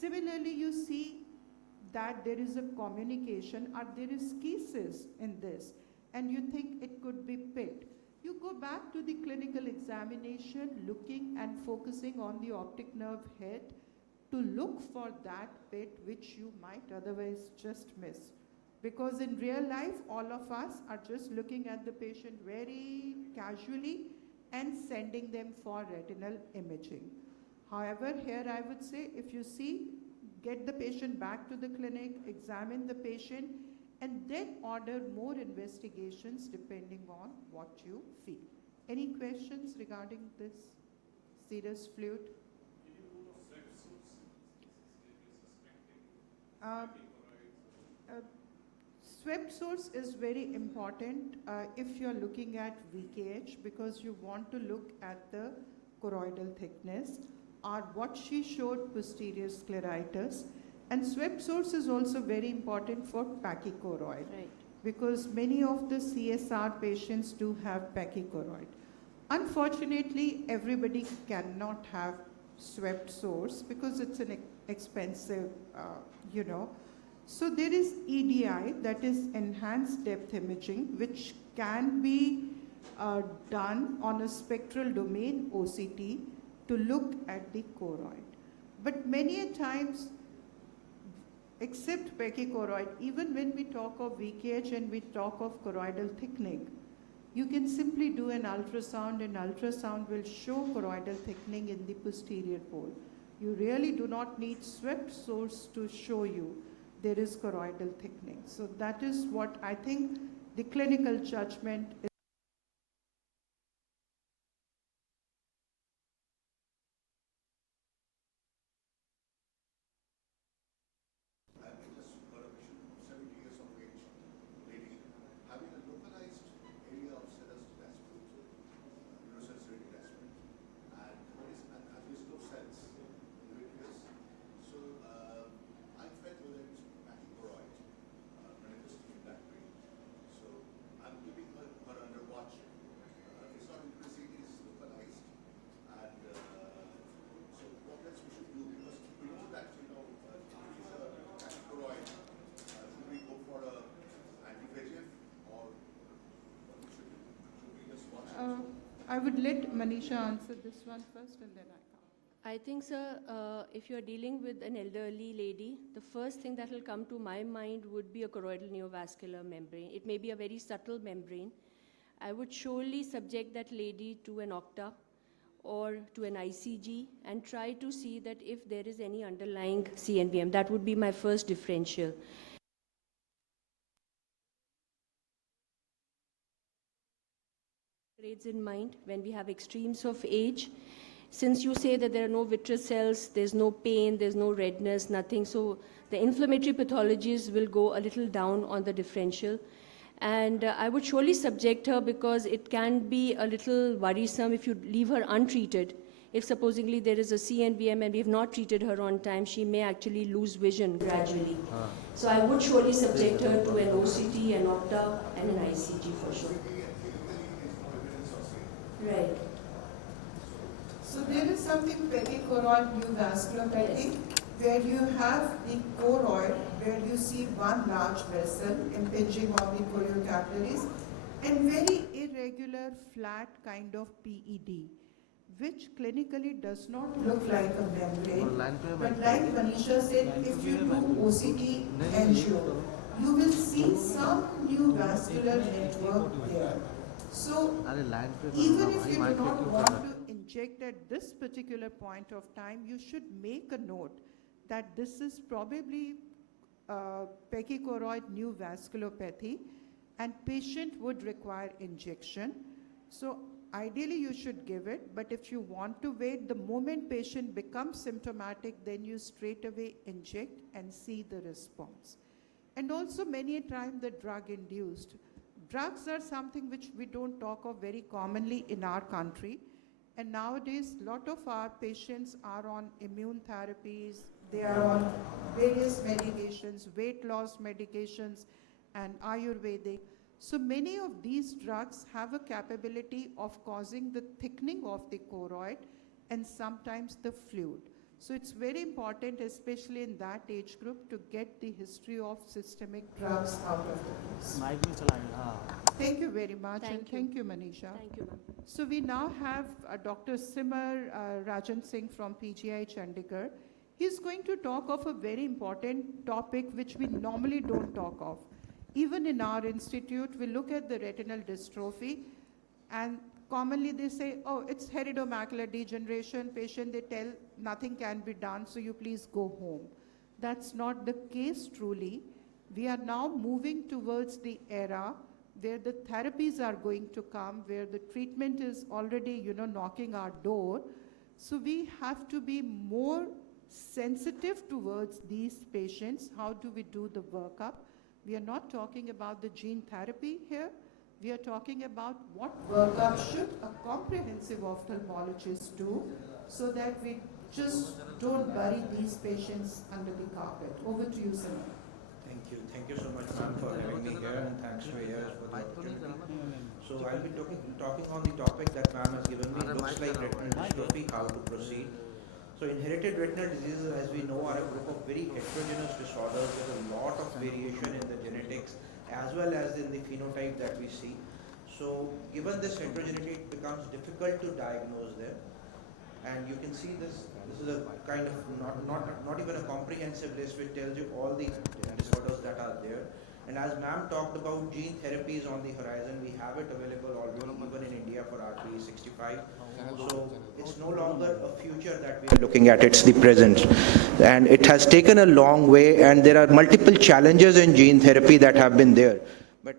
Similarly, you see that there is a communication or there is schisis in this, and you think it could be PIT. You go back to the clinical examination, looking and focusing on the optic nerve head to look for that PIT which you might otherwise just miss. Because in real life, all of us are just looking at the patient very casually and sending them for retinal imaging. However, here I would say, if you see, get the patient back to the clinic, examine the patient, and then order more investigations depending on what you feel. Any questions regarding this serous fluid? Swept source is very important if you're looking at VKH, because you want to look at the choroidal thickness, or what she showed, posterior scleritis. And swept source is also very important for pachychoroid, Right. because many of the CSR patients do have pachychoroid. Unfortunately, everybody cannot have swept source because it's an expensive, So there is EDI, that is enhanced depth imaging, which can be done on a spectral domain OCT to look at the choroid. But many a times, except pachychoroid, even when we talk of VKH and we talk of choroidal thickening, you can simply do an ultrasound, and ultrasound will show choroidal thickening in the posterior pole. You really do not need swept source to show you there is choroidal thickening. So that is what I think the clinical judgment is. I've been just got a vision, 70 years of age, lady, having a localized area of serous detachment, neurosensory detachment, and there is an abyssal cells in the vitreous. So I felt whether it's pachychoroid manifesting in that way. So I'm keeping her under watch. It's not increasing, it's localized. And so what else we should do? Because we know that, if it is a pachychoroid, should we go for a anti-VEGF, or what we should do? Should we just watch it? I would let Manisha answer this one first, and then I come. I think, sir, if you're dealing with an elderly lady, the first thing that will come to my mind would be a choroidal neovascular membrane. It may be a very subtle membrane. I would surely subject that lady to an OCTA or to an ICG and try to see that if there is any underlying CNVM. That would be my first differential. Grades in mind when we have extremes of age. Since you say that there are no vitreous cells, there's no pain, there's no redness, nothing, so the inflammatory pathologies will go a little down on the differential. And I would surely subject her, because it can be a little worrisome if you leave her untreated. if supposedly there is a CNVM and we have not treated her on time, she may actually lose vision gradually. So I would surely subject her to an OCT, an Opta, and an ICG for sure. Right. So there is something pedichoroid neovasculopathy, where you have the choroid, where you see one large vessel impinging on the choriocapillaries, And very irregular, flat kind of PED, which clinically does not look like a membrane. line पे But like Manisha said, if you do OCT angio, you will see some neovascular network there. So अरे line पे even if you do not want to inject at this particular point of time, you should make a note that this is probably pachychoroid neovasculopathy and patient would require injection. So ideally you should give it, but if you want to wait, the moment patient becomes symptomatic, then you straight away inject and see the response. And also many a time the drug induced. Drugs are something which we don't talk of very commonly in our country. And nowadays, a lot of our patients are on immune therapies, they are on various medications, weight loss medications, and Ayurvedic. So many of these drugs have a capability of causing the thickening of the choroid and sometimes the fluid. So it's very important, especially in that age group, to get the history of systemic drugs out of the case. Mic भी चलाएंगे हाँ Thank you very much, and Thank you. thank you, Manisha. Thank you, ma'am. So we now have Dr. Simar Rajan Singh from PGI Chandigarh. He's going to talk of a very important topic which we normally don't talk of. Even in our institute, we look at the retinal dystrophy, and commonly they say, oh, it's heredomacular degeneration. Patient, they tell nothing can be done, so you please go home. That's not the case truly. We are now moving towards the era where the therapies are going to come, where the treatment is already, knocking our door. So we have to be more sensitive towards these patients. How do we do the workup? We are not talking about the gene therapy here. We are talking about what workup should a comprehensive ophthalmologist do so that we just don't bury these patients under the carpet. Over to you, Simar. Thank you so much, ma'am, for having me here, and thanks to AIOC for the opportunity. So I'll be talking on the topic that ma'am has given me. Looks like retinal dystrophy, how to proceed. So inherited retinal diseases, as we know, are a group of very heterogeneous disorders with a lot of variation in the genetics as well as in the phenotype that we see. So given this heterogeneity, it becomes difficult to diagnose them. And you can see this is a kind of not even a comprehensive list which tells you all the disorders that are there. And as ma'am talked about, gene therapy is on the horizon. We have it available already even in India for RPE65. So it's no longer a future that we are looking at, it's the present. And it has taken a long way, and there are multiple challenges in gene therapy that have been there. But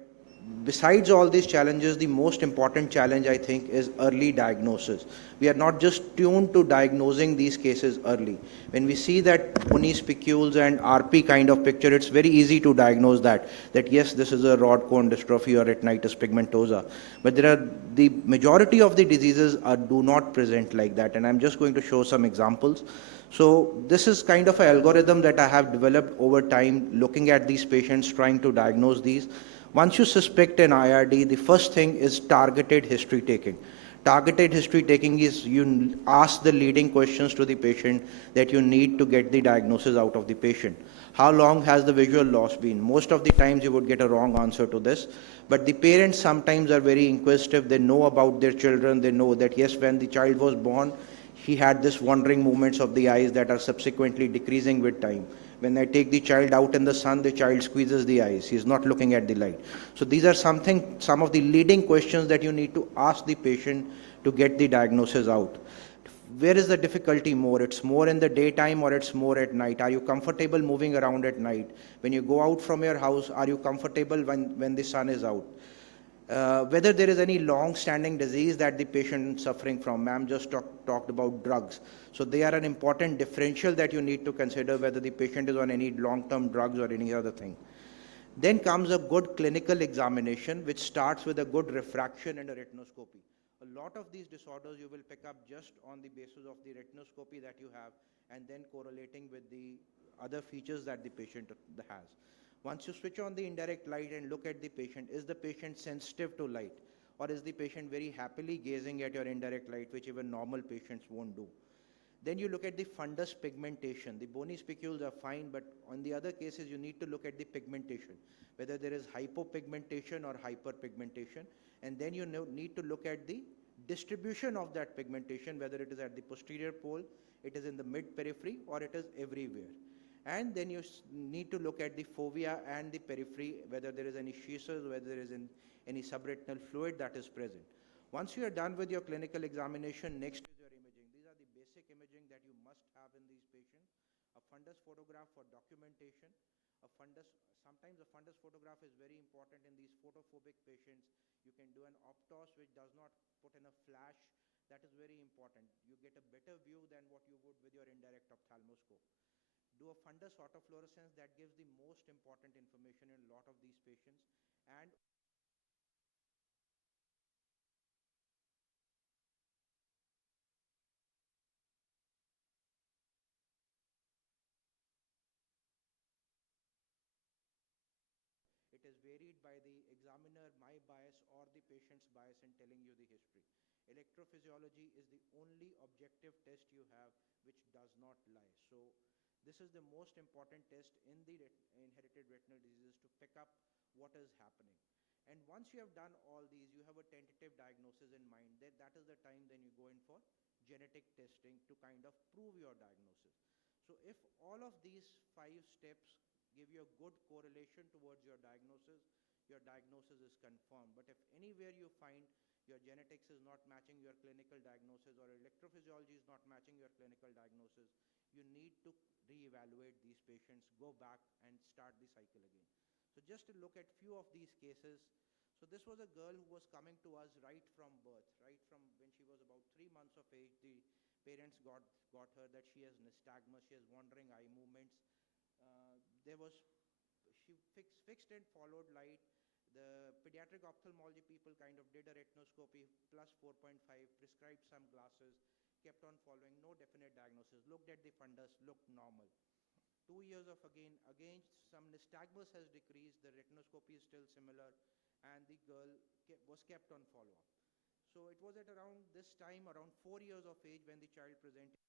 besides all these challenges, the most important challenge, I think, is early diagnosis. We are not just tuned to diagnosing these cases early. When we see that Puni spicules and RP kind of picture, it's very easy to diagnose that yes, this is a rod cone dystrophy or retinitis pigmentosa. But the majority of the diseases do not present like that, and I'm just going to show some examples. So this is kind of an algorithm that I have developed over time, looking at these patients, trying to diagnose these. Once you suspect an IRD, the first thing is targeted history taking. Targeted history taking is you ask the leading questions to the patient that you need to get the diagnosis out of the patient. How long has the visual loss been? Most of the times you would get a wrong answer to this, but the parents sometimes are very inquisitive. They know about their children. They know that yes, when the child was born, he had this wandering movements of the eyes that are subsequently decreasing with time. When I take the child out in the sun, the child squeezes the eyes. He's not looking at the light. So these are some of the leading questions that you need to ask the patient to get the diagnosis out. Where is the difficulty more? It's more in the daytime or it's more at night? Are you comfortable moving around at night? When you go out from your house, are you comfortable when the sun is out? Whether there is any long-standing disease that the patient is suffering from. Ma'am just talked about drugs. So they are an important differential that you need to consider, whether the patient is on any long-term drugs or any other thing. Then comes a good clinical examination, which starts with a good refraction and a retinoscopy. A lot of these disorders you will pick up just on the basis of the retinoscopy that you have and then correlating with the other features that the patient has. Once you switch on the indirect light and look at the patient, is the patient sensitive to light, or is the patient very happily gazing at your indirect light, which even normal patients won't do? Then you look at the fundus pigmentation. The bony spicules are fine, but on the other cases, you need to look at the pigmentation, whether there is hypopigmentation or hyperpigmentation. And then you need to look at the distribution of that pigmentation, whether it is at the posterior pole, it is in the mid-periphery, or it is everywhere. And then you need to look at the fovea and the periphery, whether there is any schisis, whether there is any subretinal fluid that is present. Once you are done with your clinical examination, next is your imaging. These are the basic imaging that you must have in these patients. A fundus photograph for documentation. Sometimes a fundus photograph is very important in these photophobic patients. You can do an optos which does not put in a flash. That is very important. You get a better view than what you would with your indirect ophthalmoscope. Do a fundus autofluorescence, that gives the most important information in a lot of these patients. And it is varied by the examiner, my bias, or the patient's bias in telling you the history. Electrophysiology is the only objective test you have which does not lie. So this is the most important test in the inherited retinal diseases to pick up what is happening. And once you have done all these, you have a tentative diagnosis in mind. That is the time then you go in for genetic testing to kind of prove your diagnosis. So if all of these 5 steps give you a good correlation towards your diagnosis is confirmed. But if anywhere you find your genetics is not matching your clinical diagnosis, or electrophysiology is not matching your clinical diagnosis, you need to reevaluate these patients, go back and start the cycle again. So just to look at few of these cases. So this was a girl who was coming to us right from birth, right from when she was about 3 months of age. The parents got her that she has nystagmus, she has wandering eye movements. She fixed and followed light. The pediatric ophthalmology people kind of did a retinoscopy plus 4.5, prescribed some glasses, kept on following, no definite diagnosis, looked at the fundus, looked normal. 2 years of again some nystagmus has decreased, the retinoscopy is still similar, and the girl was kept on follow-up. So it was at around this time, around 4 years of age, when the child presented.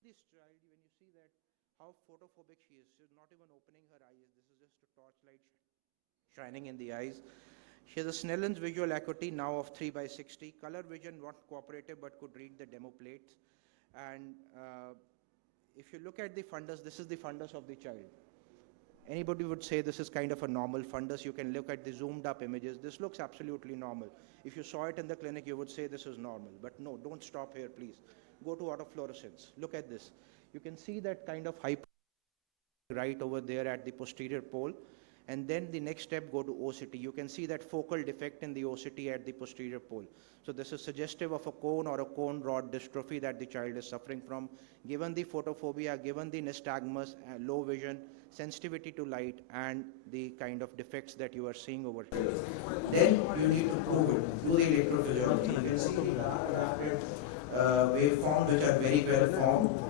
This child, when you see that how photophobic she is, she's not even opening her eyes. This is just a torchlight shining in the eyes. She has a Snellen's visual acuity now of 3/60. Color vision not cooperative but could read the demo plates. And if you look at the fundus, this is the fundus of the child. Anybody would say this is kind of a normal fundus. You can look at the zoomed up images. This looks absolutely normal. If you saw it in the clinic, you would say this is normal. But no, don't stop here, please. Go to autofluorescence. Look at this. You can see that kind of hyper right over there at the posterior pole. And then the next step, go to OCT. You can see that focal defect in the OCT at the posterior pole. So this is suggestive of a cone or a cone rod dystrophy that the child is suffering from. Given the photophobia, given the nystagmus, low vision, sensitivity to light, and the kind of defects that you are seeing over here. Then you need to prove it. Do the electrophysiology. You can see the adapted waveforms which are very well formed.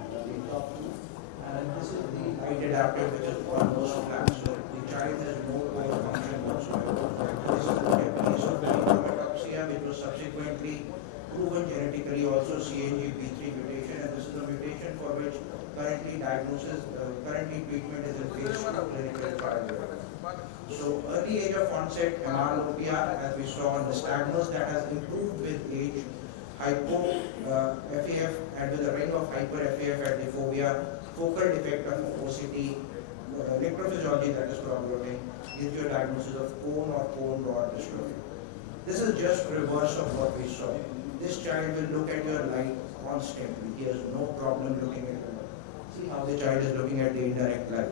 And this is the light adapted, which is almost flat. So the child has no eye function whatsoever. This is the case of hematoxia, which was subsequently proven genetically, also CAG-B3 mutation, and this is a mutation for which currently treatment is in phase 2 clinical trial. So early age of onset, MROPia, as we saw in the nystagmus, that has improved with age. Hypo-FAF and with a ring of hyper-FAF at the fovea, focal defect of OCT, electrophysiology that is problematic, gives you a diagnosis of cone or cone rod dystrophy. This is just reverse of what we saw. This child will look at your light constantly. He has no problem looking at your light. See how the child is looking at the indirect light.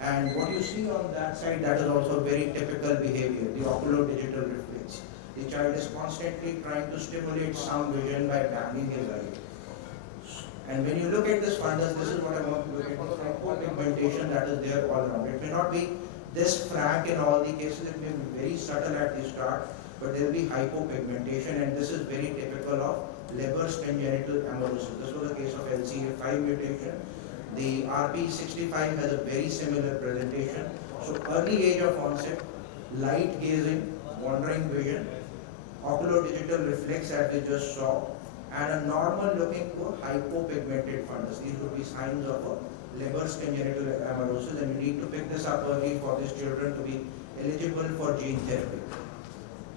And what you see on that side, that is also very typical behavior, the oculo-digital reflex. The child is constantly trying to stimulate some vision by banging his eye. And when you look at this fundus, this is what I want to look at, the hypopigmentation that is there all around. It may not be This frank in all the cases, it may be very subtle at the start, but there will be hypopigmentation, and this is very typical of Leber's congenital amaurosis. This was a case of LCA5 mutation. The RP65 has a very similar presentation. So early age of onset, light gazing, wandering vision, oculodigital reflex as we just saw, and a normal looking to a hypopigmented fundus. These would be signs of a Leber's congenital amaurosis, and you need to pick this up early for these children to be eligible for gene therapy.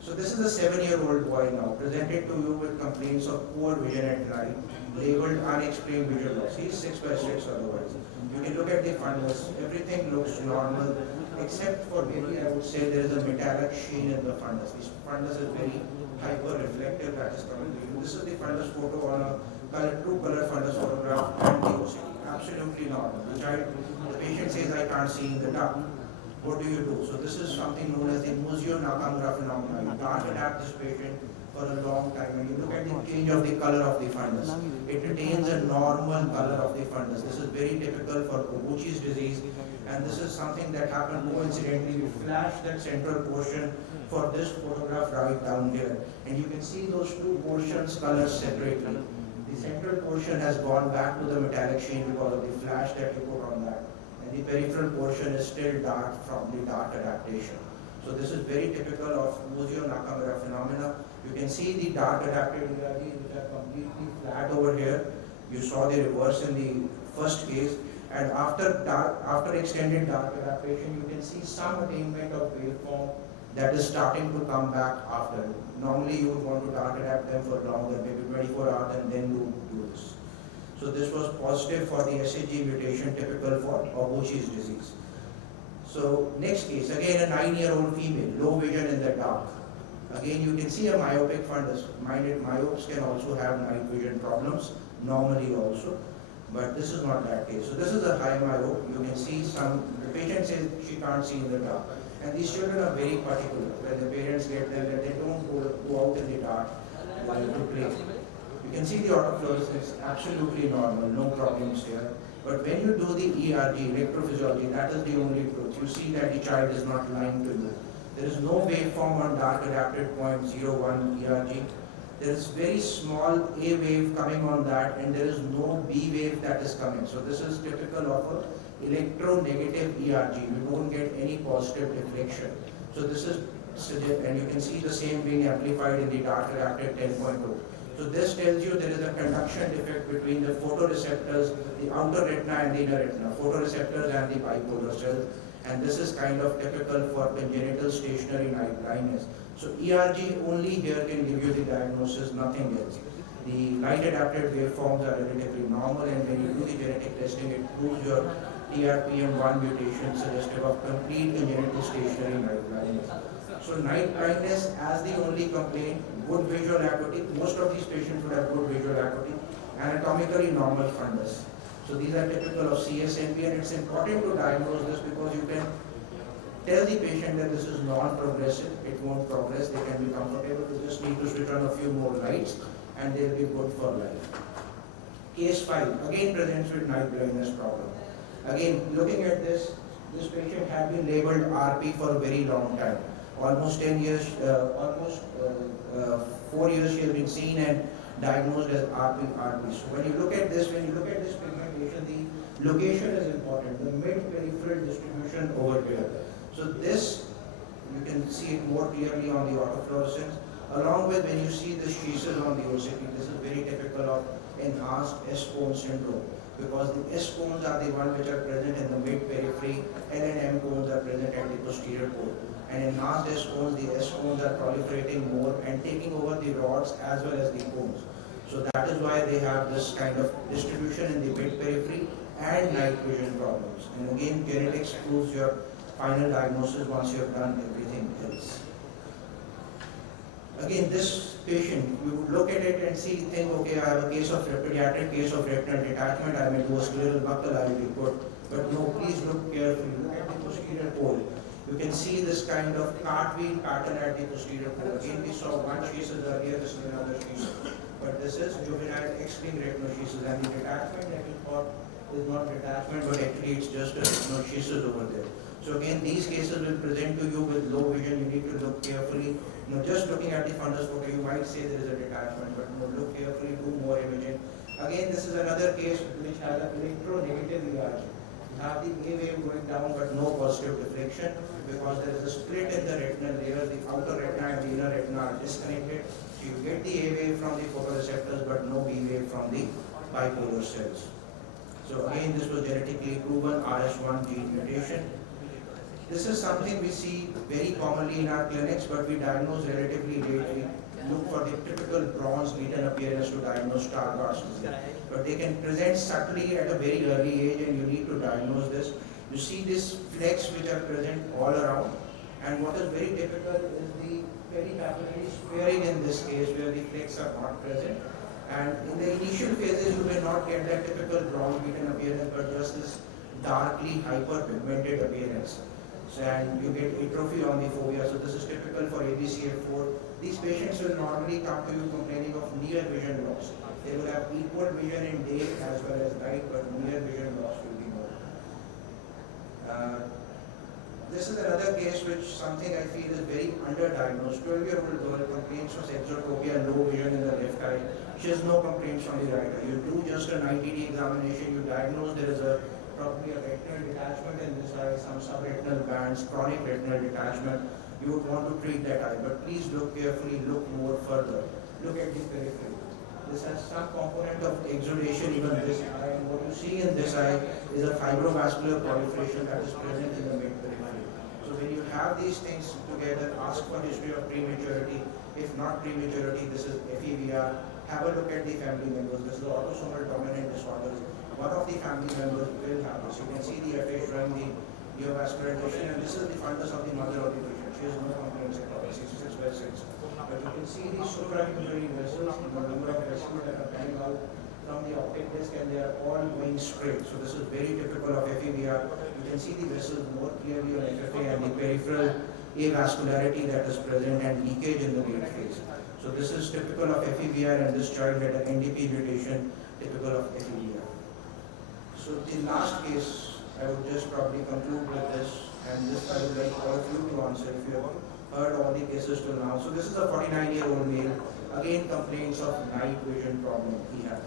So this is a 7-year-old boy now, presented to you with complaints of poor vision at night, labeled unexplained visual loss. He is 6/6 otherwise. You can look at the fundus, everything looks normal, except for maybe I would say there is a metallic sheen in the fundus. This fundus is very hyper-reflective, that is coming to you. This is the fundus photo on a true color fundus photograph and the OCT. Absolutely normal. The patient says, I can't see in the dark. What do you do? So this is something known as the Museo Nakamura phenomenon. You can't adapt this patient for a long time. When you look at the change of the color of the fundus, it retains a normal color of the fundus. This is very typical for Obuchi's disease, and this is something that happened coincidentally. We flashed that central portion for this photograph right down here, and you can see those two portions colored separately. The central portion has gone back to the metallic sheen because of the flash that you put on that. And the peripheral portion is still dark from the dark adaptation. So this is very typical of Museo Nakamura phenomena. You can see the dark adapted ERGs which are completely flat over here. You saw the reverse in the first case. And after extended dark adaptation, you can see some attainment of waveform that is starting to come back after. Normally you would want to dark adapt them for longer, maybe 24 hours, and then do this. So this was positive for the SHG mutation typical for Obuchi's disease. So next case, again a 9-year-old female, low vision in the dark. Again you can see a myopic fundus. Minded myopes can also have night vision problems, normally also, but this is not that case. So this is a high myope. You can see the patient says she can't see in the dark. And these children are very particular. When the parents get them, that they don't go out in the dark to play. You can see the autofluorescence, absolutely normal, no problems here. But when you do the ERG, electrophysiology, that is the only truth. You see that the child is not lying to you. There is no waveform on dark adapted 0.01 ERG. There is very small A wave coming on that, and there is no B wave that is coming. So this is typical of a electronegative ERG. You don't get any positive deflection. So this is, and you can see the same being amplified in the dark adapted 10.2. So this tells you there is a conduction defect between the photoreceptors, the outer retina and the inner retina, photoreceptors and the bipolar cells. And this is kind of typical for congenital stationary night blindness. So ERG only here can give you the diagnosis, nothing else. The light adapted waveforms are relatively normal, and when you do the genetic testing, it proves your TRPM1 mutation suggestive of complete congenital stationary night blindness. So night blindness as the only complaint, good visual acuity. Most of these patients would have good visual acuity, anatomically normal fundus. So these are typical of CSNP, and it's important to diagnose this because you can tell the patient that this is non-progressive, it won't progress, they can be comfortable, they just need to switch on a few more lights and they'll be good for life. Case 5, again presents with night blindness problem. Again, looking at this patient had been labeled RP for a very long time. Almost 10 years, 4 years she has been seen and diagnosed as RP. So when you look at this pigmentation, the location is important, the mid-peripheral distribution over here. So this, you can see it more clearly on the autofluorescence, along with when you see the sheaths on the OCT. This is very typical of enhanced S-cone syndrome, because the S-cones are the ones which are present in the mid-periphery, L and M cones are present at the posterior pole. And enhanced S-cones, the S-cones are proliferating more and taking over the rods as well as the cones. So that is why they have this kind of distribution in the mid-periphery and night vision problems. And again, genetics proves your final diagnosis once you have done everything else. Again, this patient, you look at it and think, okay, I have a case of pediatric case of retinal detachment, I may do a scleral buckle, I will be good. But no, please look carefully. Look at the posterior pole. You can see this kind of cartwheel pattern at the posterior pole. Again, we saw one sheath earlier, this is another sheath. But this is juvenile X-linked retinoschisis, and the detachment that we thought is not detachment, but actually it's just a retinoschisis over there. So again, these cases will present to you with low vision. You need to look carefully. Just looking at the fundus photo, you might say there is a detachment, but look carefully, do more imaging. Again, this is another case which has an electronegative ERG. You have the A wave going down, but no positive deflection because there is a split in the retinal layer. The outer retina and the inner retina are disconnected. So you get the A wave from the photoreceptors, but no B wave from the bipolar cells. So again, this was genetically proven RS1 gene mutation. This is something we see very commonly in our clinics, but we diagnose relatively late. We look for the typical bronze lesion appearance to diagnose Stargardt's disease. But they can present subtly at a very early age, and you need to diagnose this. You see these flecks which are present all around, and what is very typical is the pericapillary squaring in this case, where the flecks are not present. And in the initial phases, you may not get that typical bronze lesion appearance, but just this darkly hyperpigmented appearance. So, and you get atrophy on the fovea. So this is typical for ABCA4. These patients will normally come to you complaining of near vision loss. They will have equal vision in day as well as night, but near vision loss will be more. This is another case which something I feel is very underdiagnosed. 12-year-old girl complains of exotropia, low vision in the left eye. She has no complaints on the right eye. You do just a 90-day examination, you diagnose there is probably a retinal detachment in this eye, some subretinal bands, chronic retinal detachment. You would want to treat that eye, but please look carefully, look more further. Look at the periphery. This has some component of exudation even this eye, and what you see in this eye is a fibrovascular proliferation that is present in the mid-periphery. So when you have these things together, ask for history of prematurity. If not prematurity, this is FEVR. Have a look at the family members. This is autosomal dominant disorders. One of the family members will have this. You can see the FA showing the neovascularization, and this is the fundus of the mother of the patient. She has no complaints at all, 66/6. But you can see the supranucleary vessels, the number of vessels that are coming out from the optic disc, and they are all going straight. So this is very typical of FEVR. You can see the vessels more clearly on FFA and the peripheral avascularity that is present and leakage in the late phase. So this is typical of FEVR, and this child had an NDP mutation typical of FEVR. So the last case, I would just probably conclude with this, and this I would like all of you to answer if you have heard all the cases till now. So this is a 49-year-old male, again complains of night vision problem he had.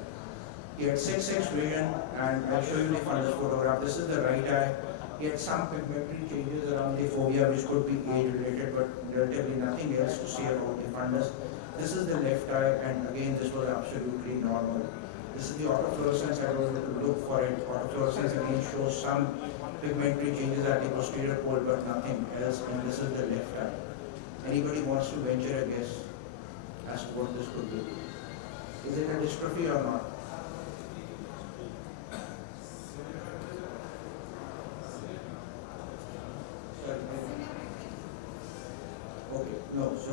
He had 6/6 vision, and I'll show you the fundus photograph. This is the right eye. He had some pigmentary changes around the fovea which could be age-related, but relatively nothing else to say about the fundus. This is the left eye, and again this was absolutely normal. This is the autofluorescence. I was able to look for it. Autofluorescence again shows some pigmentary changes at the posterior pole, but nothing else. And this is the left eye. Anybody wants to venture a guess as to what this could be? Is it a dystrophy or not? Okay, no. So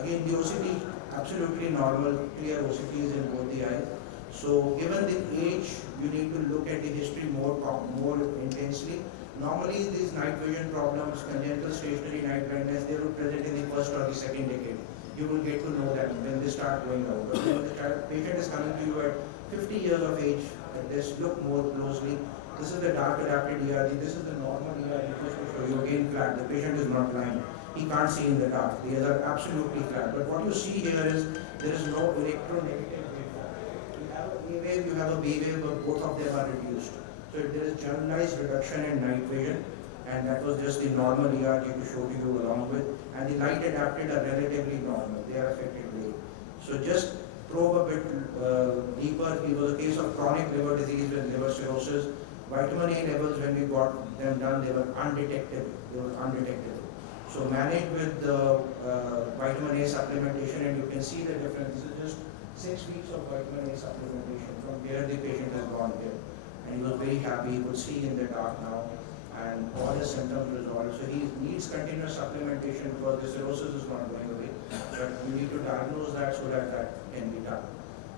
again, the OCT absolutely normal, clear OCTs in both the eyes. So given the age, you need to look at the history more intensely. Normally, these night vision problems, congenital stationary night blindness, they will present in the first or the second decade. You will get to know that when they start going out. But when the patient is coming to you at 50 years of age, just look more closely. This is the dark adapted ERG. This is the normal ERG. Just to show you again flat. The patient is not blind. He can't see in the dark. The others are absolutely flat. But what you see here is there is no electronegative waveform. You have a A wave, you have a B wave, but both of them are reduced. So there is generalized reduction in night vision, and that was just the normal ERG to show to you along with. And the light adapted are relatively normal. They are affected late. So just probe a bit deeper. It was a case of chronic liver disease with liver cirrhosis. Vitamin A levels, when we got them done, they were undetectable. So manage with the vitamin A supplementation, and you can see the difference. This is just 6 weeks of vitamin A supplementation. From there, the patient has gone there. And he was very happy. He could see in the dark now, and all his symptoms resolved. So he needs continuous supplementation because the cirrhosis is not going away. But you need to diagnose that so that that can be done.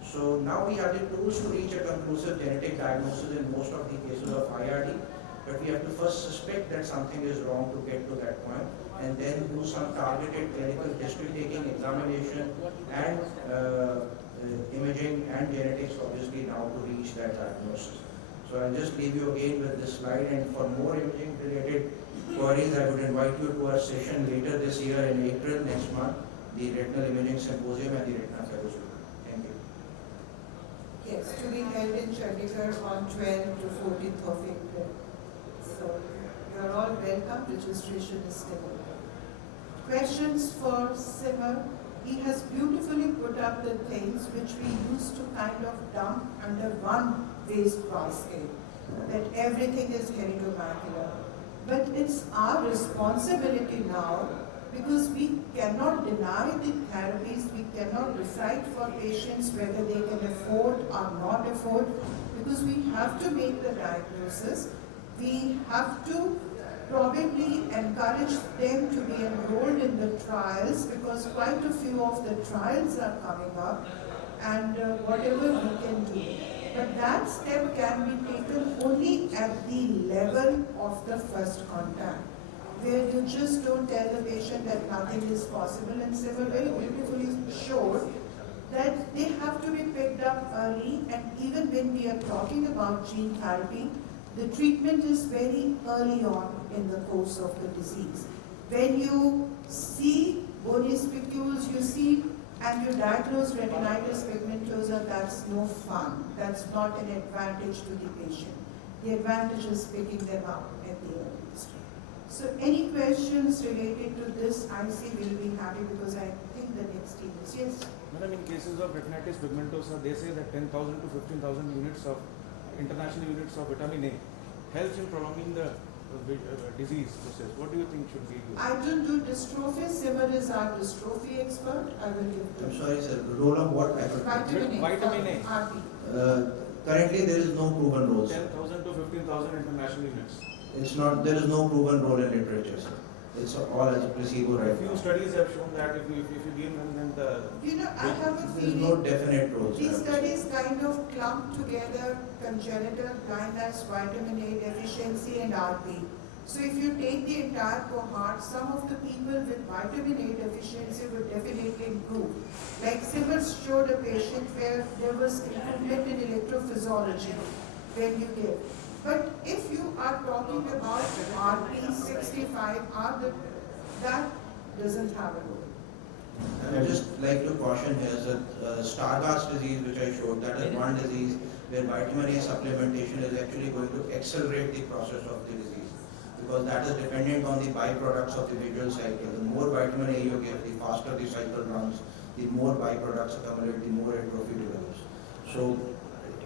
So now we have the tools to reach a conclusive genetic diagnosis in most of the cases of IRD. But we have to first suspect that something is wrong to get to that point, and then do some targeted clinical history-taking examination and imaging and genetics, obviously, now to reach that diagnosis. So I'll just leave you again with this slide, and for more imaging related queries, I would invite you to our session later this year in April next month, the Retinal Imaging Symposium and the Retina Fellowship. Thank you. Yes, to be held in Chandigarh on 12th to 14th of April. So you are all welcome. Registration is still open. Questions for Simar? He has beautifully put up the things which we used to kind of dump under one waste basket, that everything is heretomacular. But it's our responsibility now, because we cannot deny the therapies, we cannot decide for patients whether they can afford or not afford, because we have to make the diagnosis. We have to probably encourage them to be enrolled in the trials, because quite a few of the trials are coming up, and whatever we can do. But that step can be taken only at the level of the first contact, where you just don't tell the patient that nothing is possible, and Siva very beautifully showed that they have to be picked up early, and even when we are talking about gene therapy, the treatment is very early on in the course of the disease. When you see bony spicules, you see, and you diagnose retinitis pigmentosa, that's no fun. That's not an advantage to the patient. The advantage is picking them up at the earliest. So any questions related to this IC will be happy, because I think the next team is, yes? Madam, in cases of retinitis pigmentosa, they say that 10,000 to 15,000 units of international units of vitamin A helps in prolonging the disease process. What do you think should be used? I don't do dystrophy. Simar is our dystrophy expert. I will give I'm you. sorry, sir. Role of what? Vitamin A. Vitamin A. RP. Currently, there is no proven role, sir. 10,000 to 15,000 international units. It's not. There is no proven role in literature, sir. It's all as a placebo A right few now. studies have shown that if you give them, then the You know, I have a There is no feeling definite role, sir. these studies kind of clump together congenital blindness, vitamin A deficiency, and RP. So if you take the entire cohort, some of the people with vitamin A deficiency would definitely improve. Like Simmers showed a patient where there was improvement in electrophysiology when you give. But if you are talking about RP 65, that doesn't have a role. I would just like to caution here that Stargardt's disease, which I showed, that is one disease where vitamin A supplementation is actually going to accelerate the process of the disease, because that is dependent on the byproducts of the visual cycle. The more vitamin A you give, the faster the cycle runs, the more byproducts accumulate, the more atrophy develops. So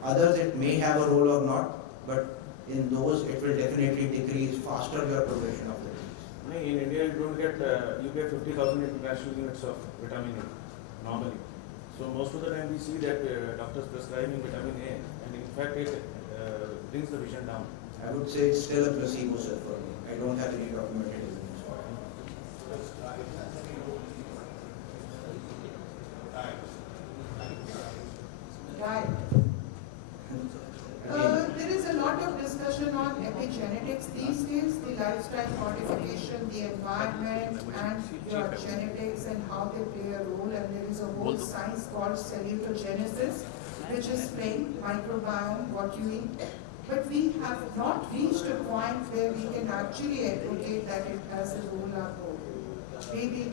others, it may have a role or not, but in those it will definitely decrease faster your progression of the disease. in India you don't get you get 50,000 international units of vitamin A normally. So most of the time we see that doctors prescribing vitamin A, and in fact it brings the vision down. I would say it's still a placebo, sir, for me. I don't have any documented evidence for it. Right. There is a lot of discussion on epigenetics these days, the lifestyle modification, the environment, and your genetics and how they play a role. And there is a whole science called salutogenesis, which is playing microbiome, what you eat. But we have not reached a point where we can actually advocate that it has a role or no. Maybe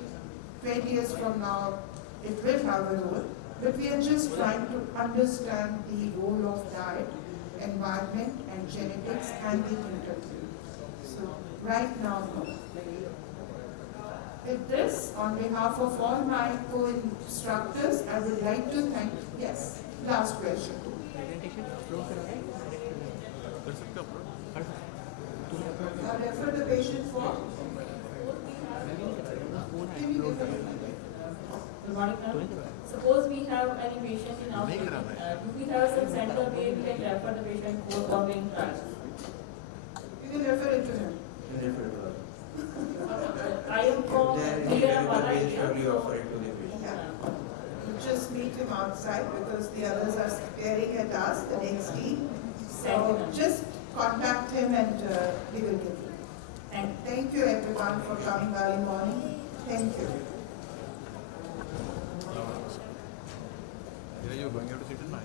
20 years from now, it will have a role. But we are just trying to understand the role of diet, environment, and genetics, and the interplay. So right now, no. With this, on behalf of all my co-instructors, I would like to thank, yes, last question. Now refer the patient for? Can you give them? Good morning, ma'am. Suppose we have any patient in our clinic, do we have some center where we can refer the patient for ongoing trials? You can refer it to him. I am from Then surely offer it to the patient. Yeah. You just meet him outside, because the others are staring at us, the next team. So just contact him, and he will give you. Thank you everyone for coming early morning. Thank you. You're going to sit in my